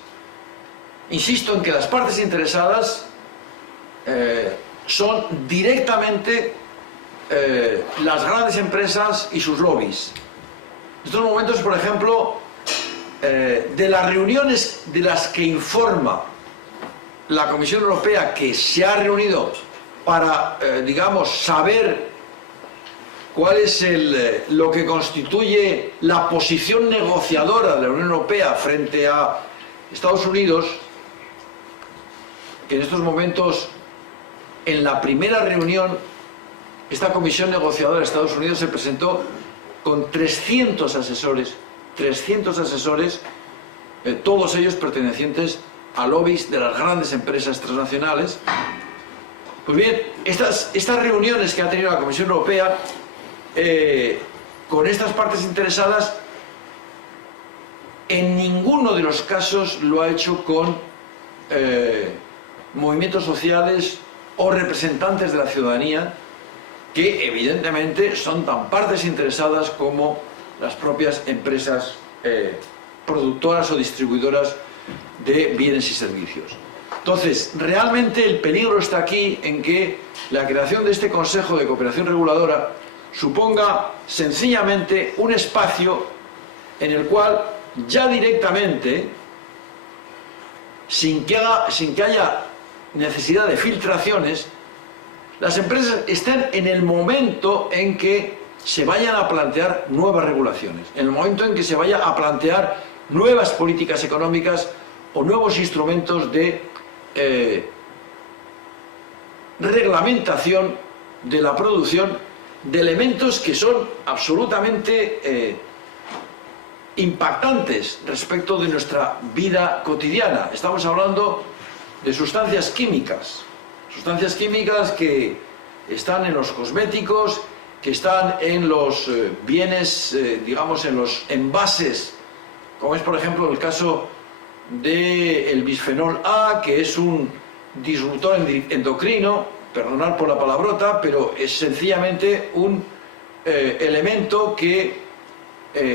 Insisto en que las partes interesadas son directamente las grandes empresas y sus lobbies. En estos momentos, por ejemplo, de las reuniones de las que informa la Comisión Europea, que se ha reunido para, digamos, saber cuál es lo que constituye la posición negociadora de la Unión Europea frente a Estados Unidos, que en estos momentos, en la primera reunión, esta comisión negociadora de Estados Unidos se presentó con 300 asesores, todos ellos pertenecientes a lobbies de las grandes empresas transnacionales. Pues bien, estas reuniones que ha tenido la Comisión Europea con estas partes interesadas, en ninguno de los casos lo ha hecho con movimientos sociales o representantes de la ciudadanía, que evidentemente son tan partes interesadas como las propias empresas productoras o distribuidoras de bienes y servicios. Entonces, realmente el peligro está aquí en que la creación de este Consejo de Cooperación Reguladora suponga sencillamente un espacio en el cual ya directamente, sin que haya necesidad de filtraciones, las empresas estén en el momento en que se vayan a plantear nuevas regulaciones, en el momento en que se vaya a plantear nuevas políticas económicas o nuevos instrumentos de reglamentación de la producción de elementos que son absolutamente impactantes respecto de nuestra vida cotidiana. Estamos hablando de sustancias químicas que están en los cosméticos, que están en los bienes, digamos, en los envases, como es por ejemplo el caso del bisfenol A, que es un disruptor endocrino, perdonad por la palabrota, pero es sencillamente un elemento que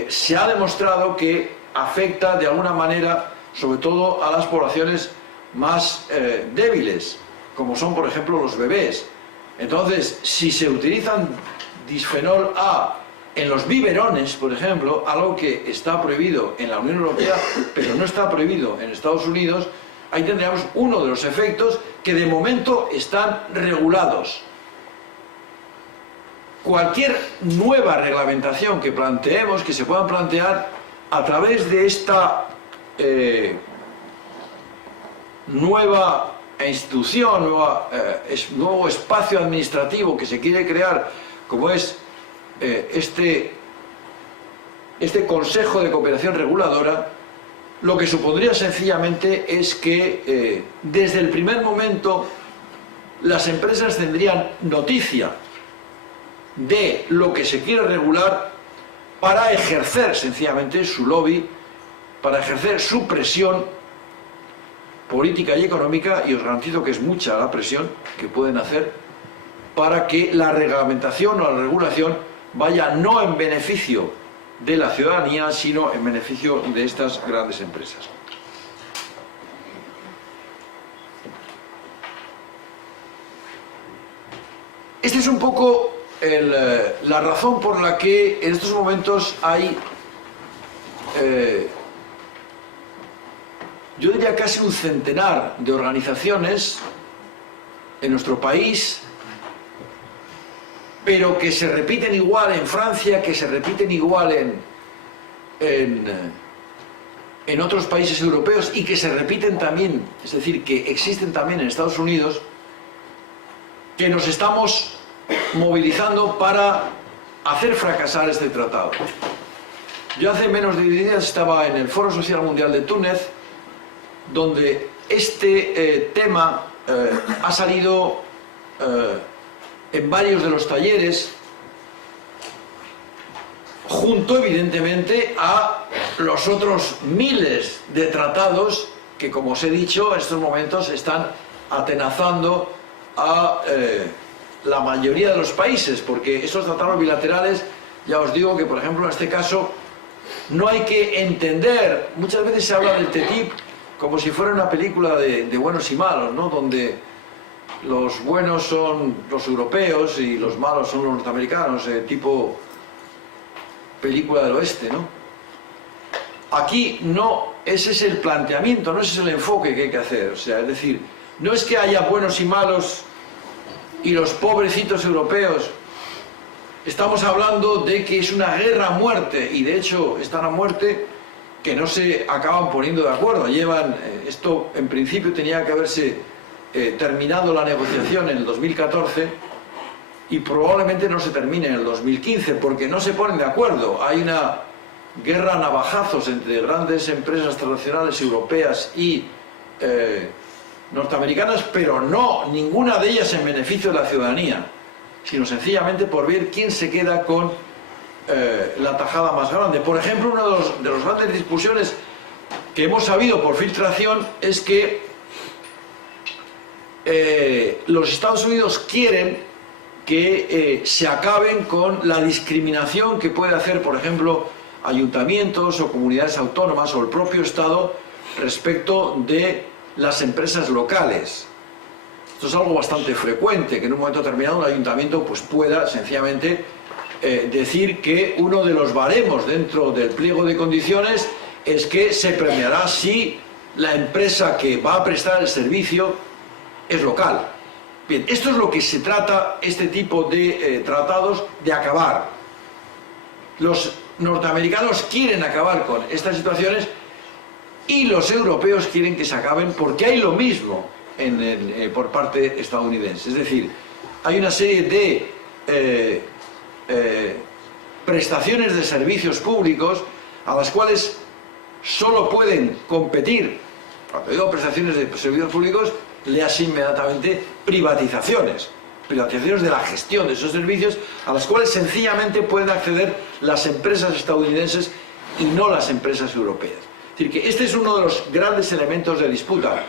se ha demostrado que afecta de alguna manera, sobre todo a las poblaciones más débiles, como son por ejemplo los bebés. Entonces, si se utilizan bisfenol A en los biberones, por ejemplo, algo que está prohibido en la Unión Europea, pero no está prohibido en Estados Unidos, ahí tendríamos uno de los efectos que de momento están regulados. Cualquier nueva reglamentación que planteemos, que se puedan plantear a través de esta nueva institución, nuevo espacio administrativo que se quiere crear, como es este Consejo de Cooperación Reguladora, lo que supondría sencillamente es que desde el primer momento las empresas tendrían noticia de lo que se quiere regular para ejercer sencillamente su lobby, para ejercer su presión política y económica, y os garantizo que es mucha la presión que pueden hacer para que la reglamentación o la regulación vaya no en beneficio de la ciudadanía, sino en beneficio de estas grandes empresas. Esta es un poco la razón por la que en estos momentos hay, yo diría casi un centenar de organizaciones en nuestro país, pero que se repiten igual en Francia, que se repiten igual en otros países europeos y que se repiten también, es decir, que existen también en Estados Unidos, que nos estamos movilizando para hacer fracasar este tratado. Yo hace menos de 10 días estaba en el Foro Social Mundial de Túnez, donde este tema ha salido en varios de los talleres, junto evidentemente a los otros miles de tratados que, como os he dicho, en estos momentos están atenazando a la mayoría de los países, porque esos tratados bilaterales, ya os digo que, por ejemplo, en este caso, no hay que entender, muchas veces se habla del TTIP como si fuera una película de buenos y malos, ¿no? Donde los buenos son los europeos y los malos son los norteamericanos, tipo película del oeste, ¿no? Aquí no, ese es el planteamiento, no ese es el enfoque que hay que hacer. O sea, es decir, no es que haya buenos y malos y los pobrecitos europeos. Estamos hablando de que es una guerra a muerte, y de hecho están a muerte que no se acaban poniendo de acuerdo. Llevan, esto en principio tenía que haberse terminado la negociación en el 2014 y probablemente no se termine en el 2015 porque no se ponen de acuerdo. Hay una guerra a navajazos entre grandes empresas transnacionales europeas y norteamericanas, pero no ninguna de ellas en beneficio de la ciudadanía, sino sencillamente por ver quién se queda con la tajada más grande. Por ejemplo, una de las grandes discusiones que hemos sabido por filtración es que los Estados Unidos quieren que se acaben con la discriminación que puede hacer, por ejemplo, ayuntamientos o comunidades autónomas o el propio Estado respecto de las empresas locales. Esto es algo bastante frecuente, que en un momento determinado un ayuntamiento pues pueda sencillamente decir que uno de los baremos dentro del pliego de condiciones es que se premiará si la empresa que va a prestar el servicio es local. Bien, esto es lo que se trata, este tipo de tratados, de acabar. Los norteamericanos quieren acabar con estas situaciones y los europeos quieren que se acaben porque hay lo mismo por parte estadounidense. Es decir, hay una serie de prestaciones de servicios públicos a las cuales solo pueden competir, cuando digo prestaciones de servicios públicos, leas inmediatamente privatizaciones de la gestión de esos servicios a las cuales sencillamente pueden acceder las empresas estadounidenses y no las empresas europeas. Es decir, que este es uno de los grandes elementos de disputa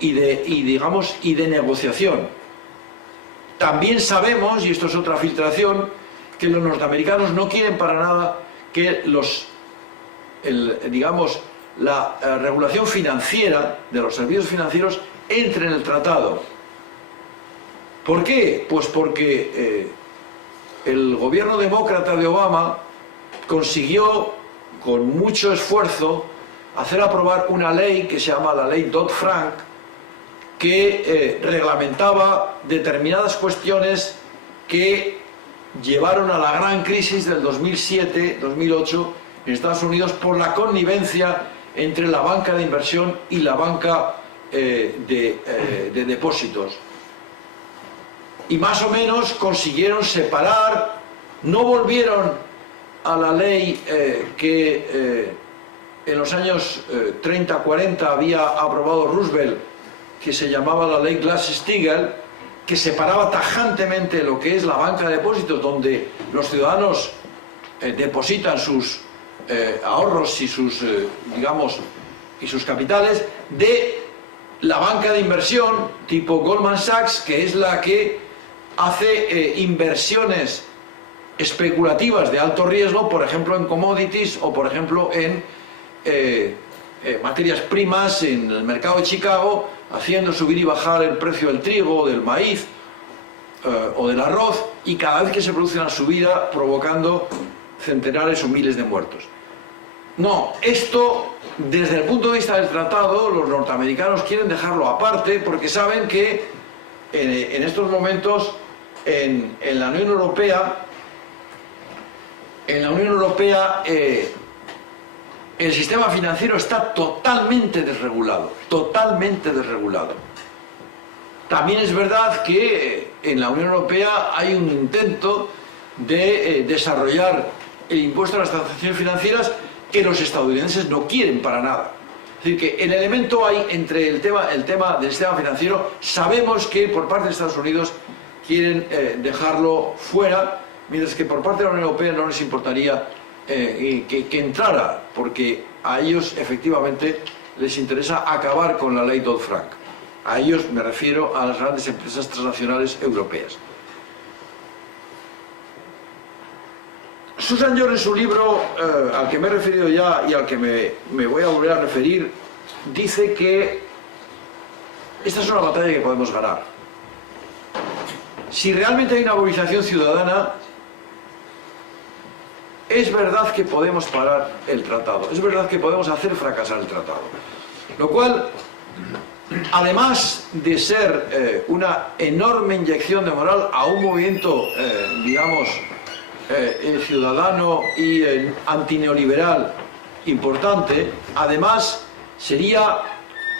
y de negociación. También sabemos, y esto es otra filtración, que los norteamericanos no quieren para nada que la regulación financiera de los servicios financieros entre en el tratado. ¿Por qué? Pues porque el gobierno demócrata de Obama consiguió con mucho esfuerzo hacer aprobar una ley que se llama la ley Dodd-Frank, que reglamentaba determinadas cuestiones que llevaron a la gran crisis del 2007-2008 en Estados Unidos por la connivencia entre la banca de inversión y la banca de depósitos. Y más o menos consiguieron separar, no volvieron a la ley que en los años 30-40 había aprobado Roosevelt, que se llamaba la ley Glass-Steagall, que separaba tajantemente lo que es la banca de depósitos, donde los ciudadanos depositan sus ahorros y sus capitales, de la banca de inversión tipo Goldman Sachs, que es la que hace inversiones especulativas de alto riesgo, por ejemplo en commodities o por ejemplo en materias primas en el mercado de Chicago, haciendo subir y bajar el precio del trigo, del maíz o del arroz, y cada vez que se produce una subida provocando centenares o miles de muertos. No, esto, desde el punto de vista del tratado, los norteamericanos quieren dejarlo aparte porque saben que en estos momentos en la Unión Europea, el sistema financiero está totalmente desregulado, totalmente desregulado. También es verdad que en la Unión Europea hay un intento de desarrollar el impuesto a las transacciones financieras que los estadounidenses no quieren para nada. Es decir, que el elemento hay entre el tema del sistema financiero, sabemos que por parte de Estados Unidos quieren dejarlo fuera, mientras que por parte de la Unión Europea no les importaría que entrara, porque a ellos efectivamente les interesa acabar con la ley Dodd-Frank. A ellos me refiero a las grandes empresas transnacionales europeas. Susan George, en su libro, al que me he referido ya y al que me voy a volver a referir, dice que esta es una batalla que podemos ganar. Si realmente hay una movilización ciudadana, es verdad que podemos parar el tratado, es verdad que podemos hacer fracasar el tratado. Lo cual, además de ser una enorme inyección de moral a un movimiento, digamos, ciudadano y antineoliberal importante, además sería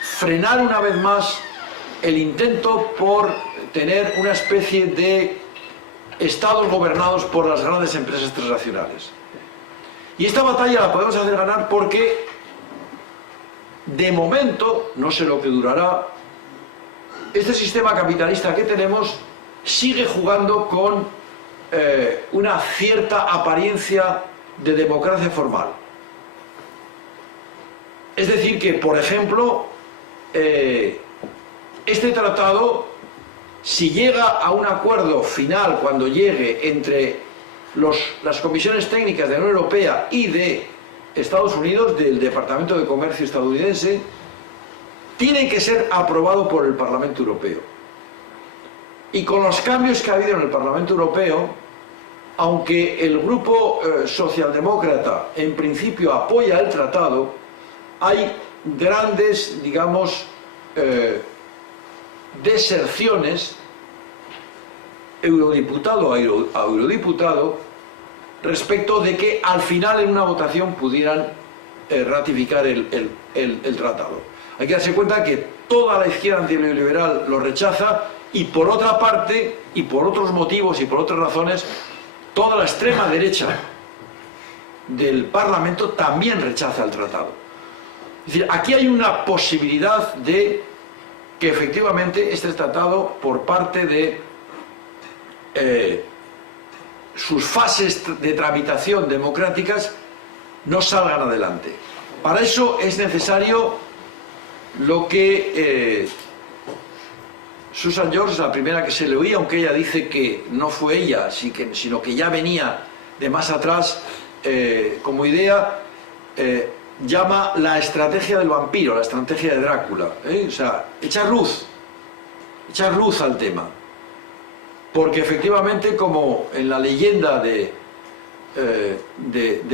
frenar una vez más el intento por tener una especie de estados gobernados por las grandes empresas transnacionales. Y esta batalla la podemos hacer ganar porque, de momento, no sé lo que durará, este sistema capitalista que tenemos sigue jugando con una cierta apariencia de democracia formal. Es decir que, por ejemplo, este tratado, si llega a un acuerdo final cuando llegue entre las comisiones técnicas de la Unión Europea y de Estados Unidos, del Departamento de Comercio estadounidense, tiene que ser aprobado por el Parlamento Europeo. Y con los cambios que ha habido en el Parlamento Europeo, aunque el grupo socialdemócrata en principio apoya el tratado, hay grandes, digamos, deserciones eurodiputado a eurodiputado respecto de que al final en una votación pudieran ratificar el tratado. Hay que darse cuenta que toda la izquierda antineoliberal lo rechaza y por otra parte, y por otros motivos y por otras razones, toda la extrema derecha del Parlamento también rechaza el tratado. Es decir, aquí hay una posibilidad de que efectivamente este tratado, por parte de sus fases de tramitación democráticas, no salgan adelante. Para eso es necesario lo que Susan George, la primera que se le oía, aunque ella dice que no fue ella, sino que ya venía de más atrás como idea, llama la estrategia del vampiro, la estrategia de Drácula. O sea, echar luz al tema. Porque efectivamente, como en la leyenda de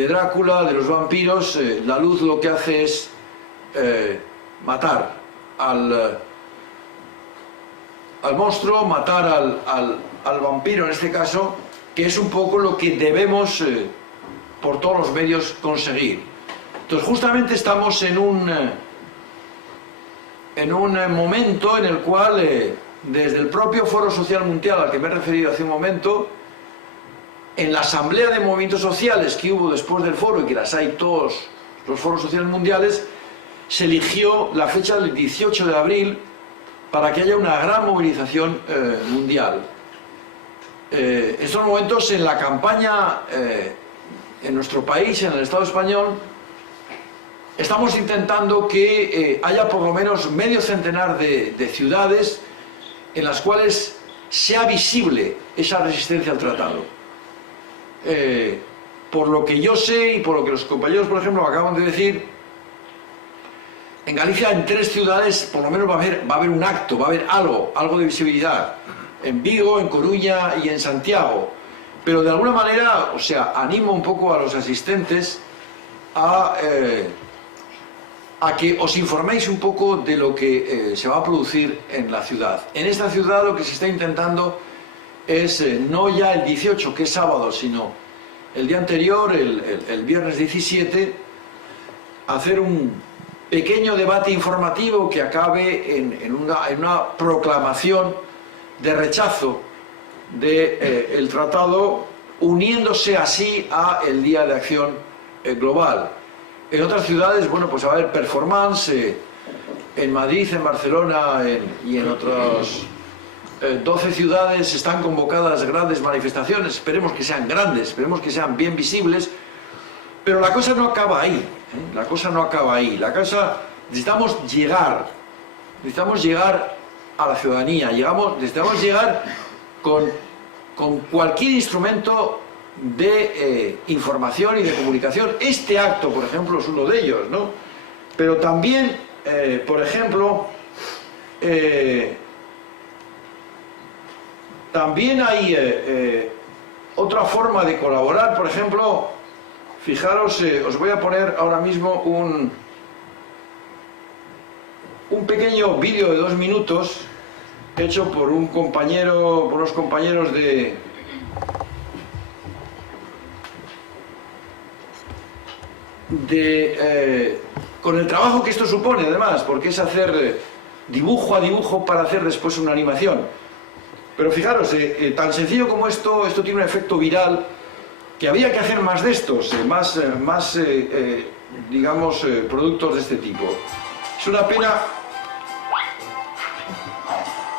Drácula, de los vampiros, la luz lo que hace es matar al monstruo, matar al vampiro en este caso, que es un poco lo que debemos por todos los medios conseguir. Entonces justamente estamos en un momento en el cual desde el propio Foro Social Mundial al que me he referido hace un momento, en la asamblea de movimientos sociales que hubo después del foro, y que las hay todos los foros sociales mundiales, se eligió la fecha del 18 de abril para que haya una gran movilización mundial. En estos momentos, en la campaña en nuestro país, en el Estado español, estamos intentando que haya por lo menos medio centenar de ciudades en las cuales sea visible esa resistencia al tratado. Por lo que yo sé y por lo que los compañeros, por ejemplo, acaban de decir, en Galicia, en 3 ciudades, por lo menos va a haber un acto, va a haber algo de visibilidad. En Vigo, en Coruña y en Santiago. Pero de alguna manera, o sea, animo un poco a los asistentes a que os informéis un poco de lo que se va a producir en la ciudad. En esta ciudad lo que se está intentando es no ya el 18, que es sábado, sino el día anterior, el viernes 17, hacer un pequeño debate informativo que acabe en una proclamación de rechazo del tratado, uniéndose así a el Día de Acción Global. En otras ciudades, bueno, pues va a haber performance, en Madrid, en Barcelona y en otras 12 ciudades están convocadas grandes manifestaciones. Esperemos que sean grandes, esperemos que sean bien visibles, pero la cosa no acaba ahí, ¿eh? La cosa no acaba ahí. Necesitamos llegar a la ciudadanía, necesitamos llegar con cualquier instrumento de información y de comunicación. Este acto, por ejemplo, es uno de ellos, ¿no? Pero también, por ejemplo, también hay otra forma de colaborar. Por ejemplo, fijaros, os voy a poner ahora mismo un pequeño vídeo de 2 minutos hecho por unos compañeros con el trabajo que esto supone, además, porque es hacer dibujo a dibujo para hacer después una animación. Pero fijaros, tan sencillo como esto tiene un efecto viral, que había que hacer más de estos, digamos, productos de este tipo. Es una pena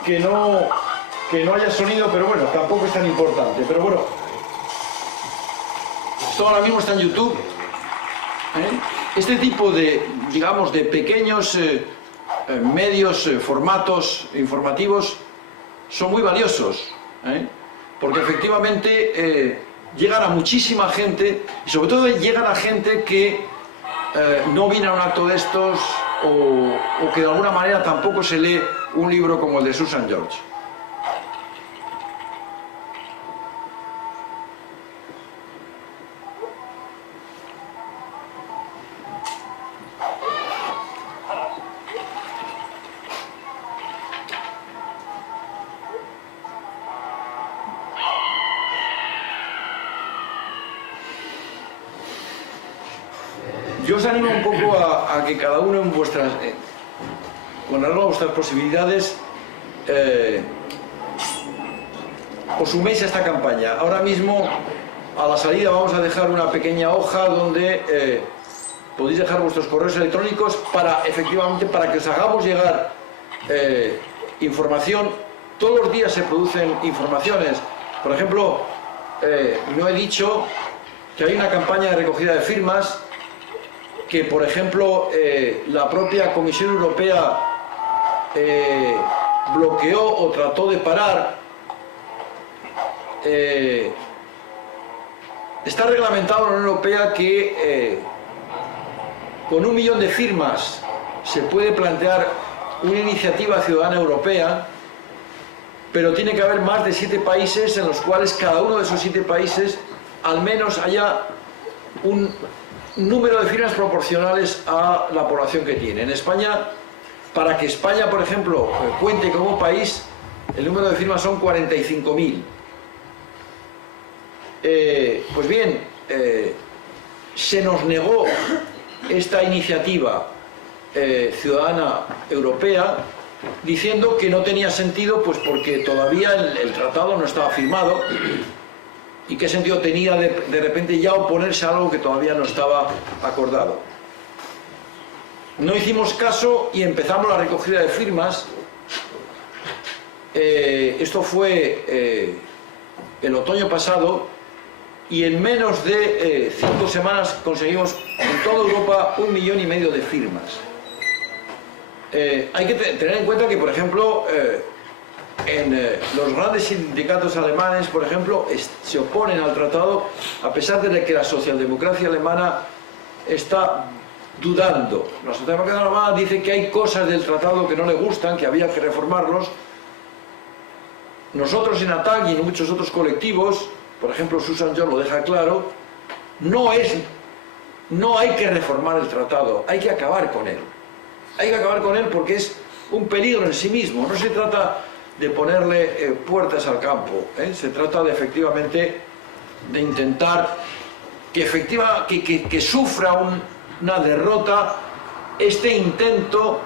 que no haya sonido, pero bueno, tampoco es tan importante. Pero bueno, esto ahora mismo está en YouTube. Este tipo de, digamos, de pequeños medios, formatos informativos son muy valiosos, porque efectivamente llegan a muchísima gente y sobre todo llegan a gente que no viene a un acto de estos o que de alguna manera tampoco se lee un libro como el de Susan George. Yo os animo un poco a que cada uno en vuestras, con arreglo a vuestras posibilidades, os suméis a esta campaña. Ahora mismo, a la salida, vamos a dejar una pequeña hoja donde podéis dejar vuestros correos electrónicos efectivamente para que os hagamos llegar información. Todos los días se producen informaciones. Por ejemplo, no he dicho que hay una campaña de recogida de firmas que, por ejemplo, la propia Comisión Europea bloqueó o trató de parar. Está reglamentado en la Unión Europea que con 1 millón de firmas se puede plantear una iniciativa ciudadana europea, pero tiene que haber más de 7 países en los cuales cada uno de esos 7 países al menos haya un número de firmas proporcionales a la población que tiene. En España, para que España, por ejemplo, cuente como país, el número de firmas son 45.000. Pues bien, se nos negó esta iniciativa ciudadana europea, diciendo que no tenía sentido, pues porque todavía el tratado no estaba firmado. ¿Y qué sentido tenía de repente ya oponerse a algo que todavía no estaba acordado? No hicimos caso y empezamos la recogida de firmas. Esto fue el otoño pasado y en menos de 5 semanas conseguimos en toda Europa 1,5 millones de firmas. Hay que tener en cuenta que, por ejemplo, en los grandes sindicatos alemanes, por ejemplo, se oponen al tratado a pesar de que la socialdemocracia alemana está dudando. La socialdemocracia alemana dice que hay cosas del tratado que no le gustan, que había que reformarlos. Nosotros en ATTAC y en muchos otros colectivos, por ejemplo Susan George lo deja claro, no es no hay que reformar el tratado, hay que acabar con él. Hay que acabar con él porque es un peligro en sí mismo. No se trata de ponerle puertas al campo, se trata de efectivamente de intentar que sufra una derrota este intento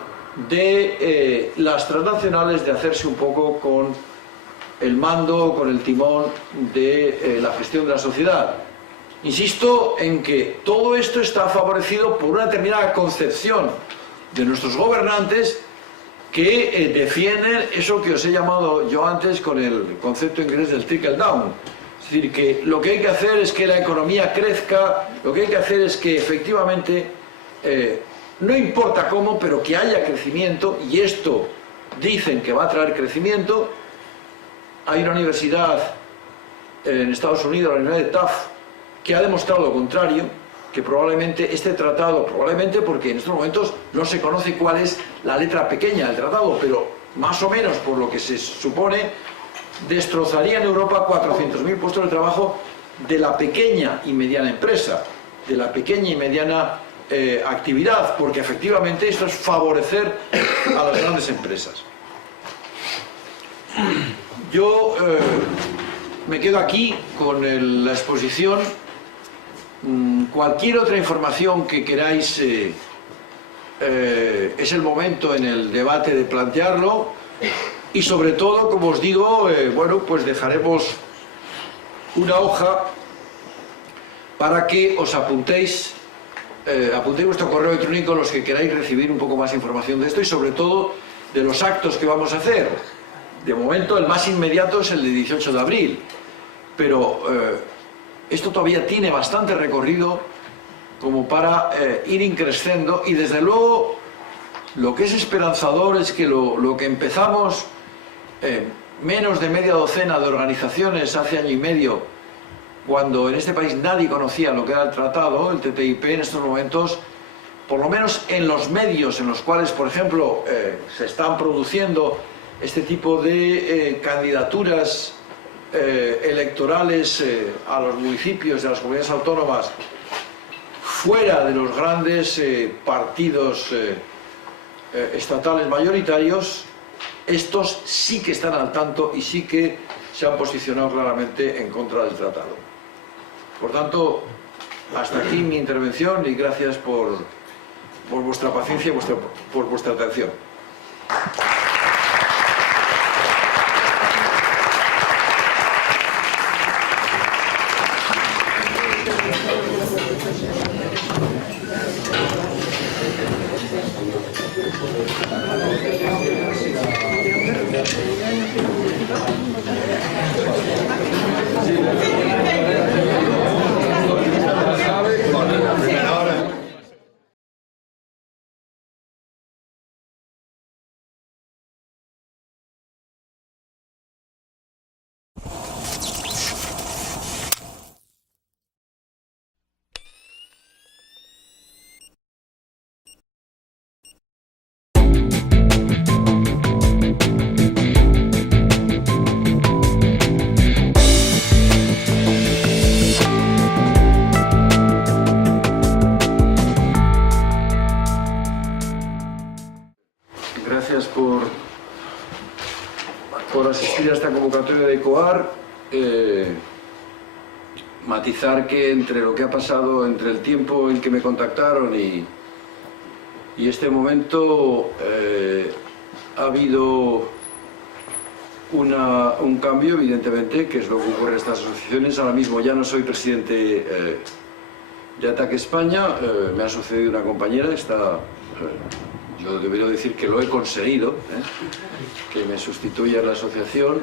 de las transnacionales de hacerse un poco con el mando, con el timón de la gestión de la sociedad. Insisto en que todo esto está favorecido por una determinada concepción de nuestros gobernantes que defienden eso que os he llamado yo antes con el concepto inglés del trickle down. Es decir, que lo que hay que hacer es que la economía crezca, lo que hay que hacer es que efectivamente, no importa cómo, pero que haya crecimiento, y esto dicen que va a traer crecimiento. Hay una universidad en Estados Unidos, la Universidad de Tufts, que ha demostrado lo contrario, que probablemente este tratado, probablemente porque en estos momentos no se conoce cuál es la letra pequeña del tratado, pero más o menos por lo que se supone, destrozaría en Europa 400.000 puestos de trabajo de la pequeña y mediana empresa, de la pequeña y mediana actividad, porque efectivamente esto es favorecer a las grandes empresas. Yo me quedo aquí con la exposición. Cualquier otra información que queráis, es el momento en el debate de plantearlo, y sobre todo, como os digo, bueno, pues dejaremos una hoja para que os apuntéis vuestro correo electrónico los que queráis recibir un poco más información de esto y sobre todo de los actos que vamos a hacer. De momento el más inmediato es el de 18 de abril, pero esto todavía tiene bastante recorrido como para ir increciendo, y desde luego lo que es esperanzador es que lo que empezamos menos de media docena de organizaciones hace año y medio, cuando en este país nadie conocía lo que era el tratado, el TTIP, en estos momentos, por lo menos en los medios en los cuales, por ejemplo, se están produciendo este tipo de candidaturas electorales a los municipios de las comunidades autónomas fuera de los grandes partidos estatales mayoritarios, estos sí que están al tanto y sí que se han posicionado claramente en contra del tratado. Por tanto, hasta aquí mi intervención y gracias por vuestra paciencia y por vuestra atención. Gracias por asistir a esta convocatoria de ECOAR. Matizar que entre lo que ha pasado, entre el tiempo en que me contactaron y este momento, ha habido un cambio, evidentemente, que es lo que ocurre en estas asociaciones. Ahora mismo ya no soy presidente de ATAC España, me ha sucedido una compañera, yo debería decir que lo he conseguido, que me sustituya en la asociación,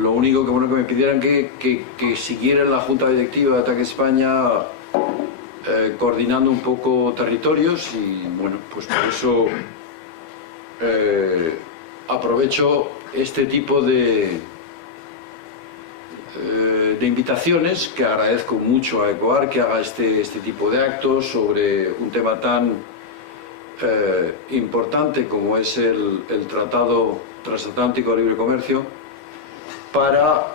lo único que me pidieran que siguiera en la Junta Directiva de ATAC España coordinando un poco territorios, y bueno, pues por eso aprovecho este tipo de invitaciones, que agradezco mucho a ECOAR que haga este tipo de actos sobre un tema tan importante como es el Tratado Transatlántico de Libre Comercio, para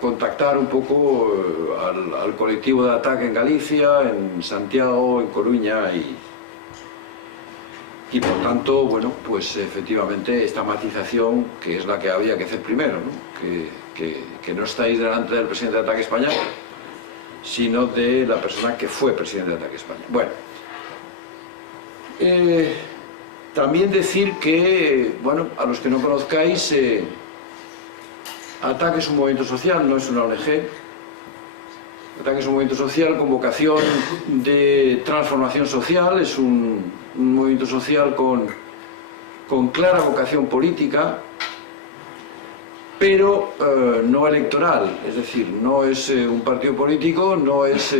contactar un poco al colectivo de ATAC en Galicia, en Santiago, en Coruña y por tanto, bueno, pues efectivamente esta matización, que es la que había que hacer primero, ¿no? Que no estáis delante del presidente de ATAC España, sino de la persona que fue presidente de ATAC España. Bueno, también decir que, bueno, a los que no conozcáis, ATAC es un movimiento social, no es una ONG. ATAC es un movimiento social con vocación de transformación social, es un movimiento social con clara vocación política, pero no electoral, es decir, no es un partido político, no es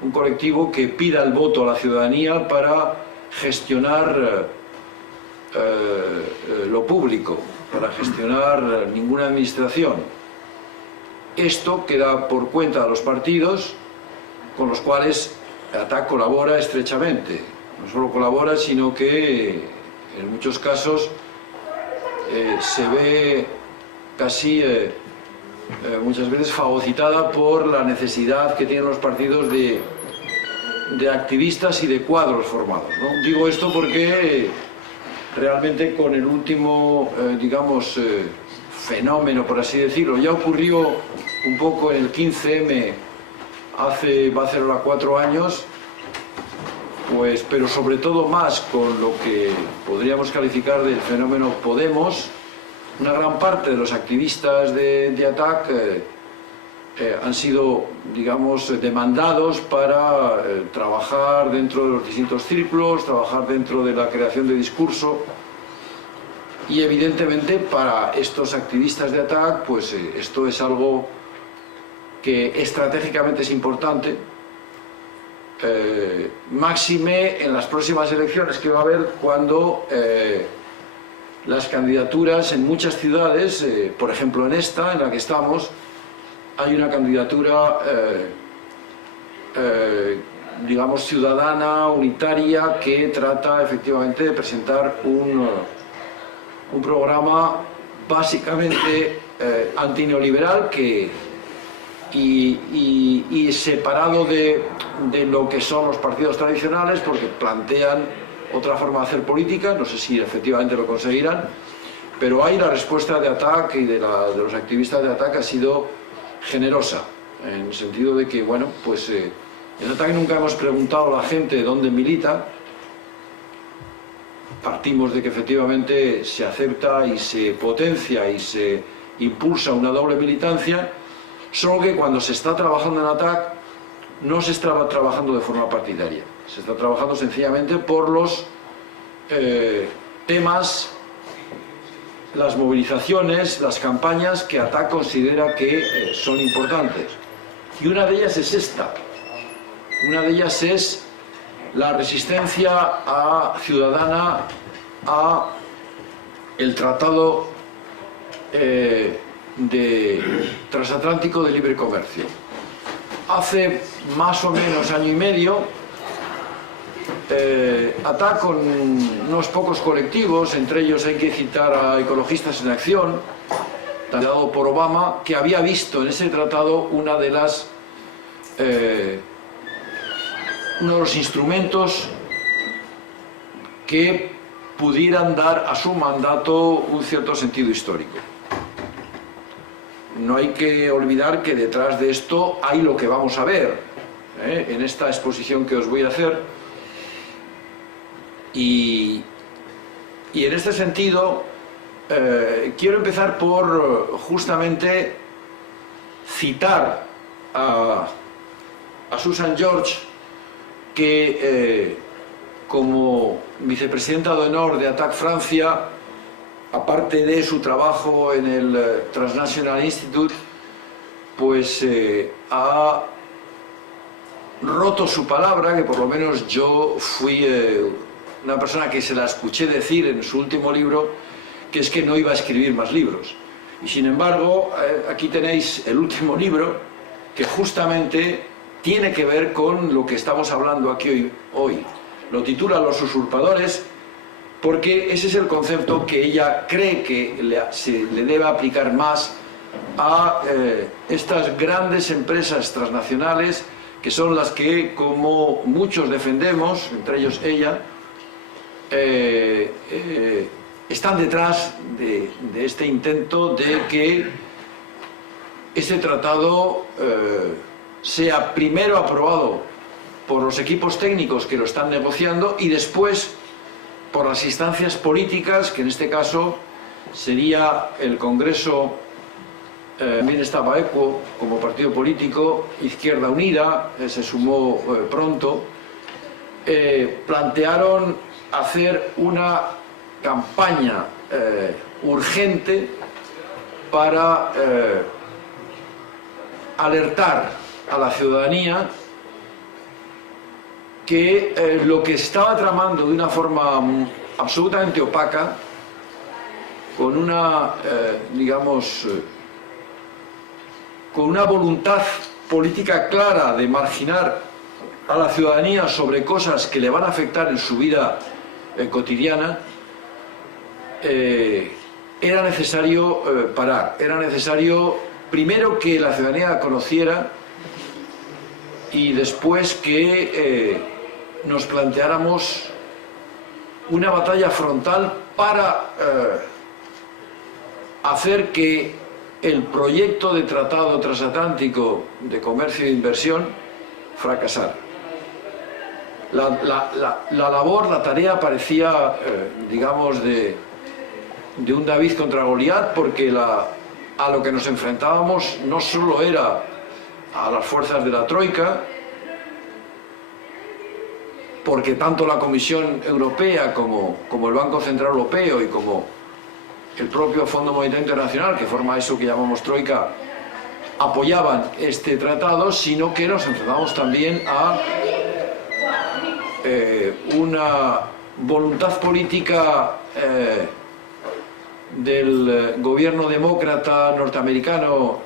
un colectivo que pida el voto a la ciudadanía para gestionar lo público, para gestionar ninguna administración. Esto queda por cuenta de los partidos con los cuales ATAC colabora estrechamente. No solo colabora, sino que en muchos casos se ve casi muchas veces fagocitada por la necesidad que tienen los partidos de activistas y de cuadros formados, ¿no? Digo esto porque realmente con el último, digamos, fenómeno, por así decirlo, ya ocurrió un poco en el 15M, va a ser ahora 4 años, pues, pero sobre todo más con lo que podríamos calificar del fenómeno Podemos. Una gran parte de los activistas de ATAC han sido, digamos, demandados para trabajar dentro de los distintos círculos, trabajar dentro de la creación de discurso, y evidentemente para estos activistas de ATAC, pues esto es algo que estratégicamente es importante, máxime en las próximas elecciones que va a haber, cuando las candidaturas en muchas ciudades, por ejemplo en esta, en la que estamos, hay una candidatura, digamos, ciudadana, unitaria, que trata efectivamente de presentar un programa básicamente antineoliberal y separado de lo que son los partidos tradicionales, porque plantean otra forma de hacer política. No sé si efectivamente lo conseguirán, pero ahí la respuesta de ATAC y de los activistas de ATAC ha sido generosa, en el sentido de que, bueno, pues en ATAC nunca hemos preguntado a la gente dónde milita. Partimos de que efectivamente se acepta y se potencia y se impulsa una doble militancia, solo que cuando se está trabajando en ATAC no se está trabajando de forma partidaria, se está trabajando sencillamente por los temas, las movilizaciones, las campañas que ATAC considera que son importantes. Y una de ellas es esta, una de ellas es la resistencia ciudadana a el Tratado Transatlántico de Libre Comercio. Hace más o menos año y medio, ATAC, con unos pocos colectivos, entre ellos hay que citar a Ecologistas en Acción, dado por Obama, que había visto en ese tratado uno de los instrumentos que pudieran dar a su mandato un cierto sentido histórico. No hay que olvidar que detrás de esto hay lo que vamos a ver en esta exposición que os voy a hacer, y en este sentido quiero empezar por justamente citar a Susan George, que como vicepresidenta de honor de ATAC Francia, aparte de su trabajo en el Transnational Institute, pues ha roto su palabra, que por lo menos yo fui una persona que se la escuché decir en su último libro, que es que no iba a escribir más libros. Y sin embargo, aquí tenéis el último libro, que justamente tiene que ver con lo que estamos hablando aquí hoy. Lo titula Los usurpadores, porque ese es el concepto que ella cree que se le debe aplicar más a estas grandes empresas transnacionales que son las que, como muchos defendemos, entre ellos ella, están detrás de este intento de que este tratado sea primero aprobado por los equipos técnicos que lo están negociando y después por las instancias políticas, que en este caso sería el Congreso. También estaba ECO como partido político, Izquierda Unida se sumó pronto. Plantearon hacer una campaña urgente para alertar a la ciudadanía que lo que estaba tramando de una forma absolutamente opaca, con una, digamos, con una voluntad política clara de marginar a la ciudadanía sobre cosas que le van a afectar en su vida cotidiana, era necesario parar, era necesario primero que la ciudadanía conociera y después que nos planteáramos una batalla frontal para hacer que el proyecto de tratado transatlántico de comercio e inversión fracasara. La labor, la tarea parecía, digamos, de un David contra Goliat, porque a lo que nos enfrentábamos no solo era a las fuerzas de la Troika, porque tanto la Comisión Europea como el Banco Central Europeo y como el propio Fondo Monetario Internacional, que forma eso que llamamos Troika, apoyaban este tratado, sino que nos enfrentamos también a una voluntad política del gobierno demócrata norteamericano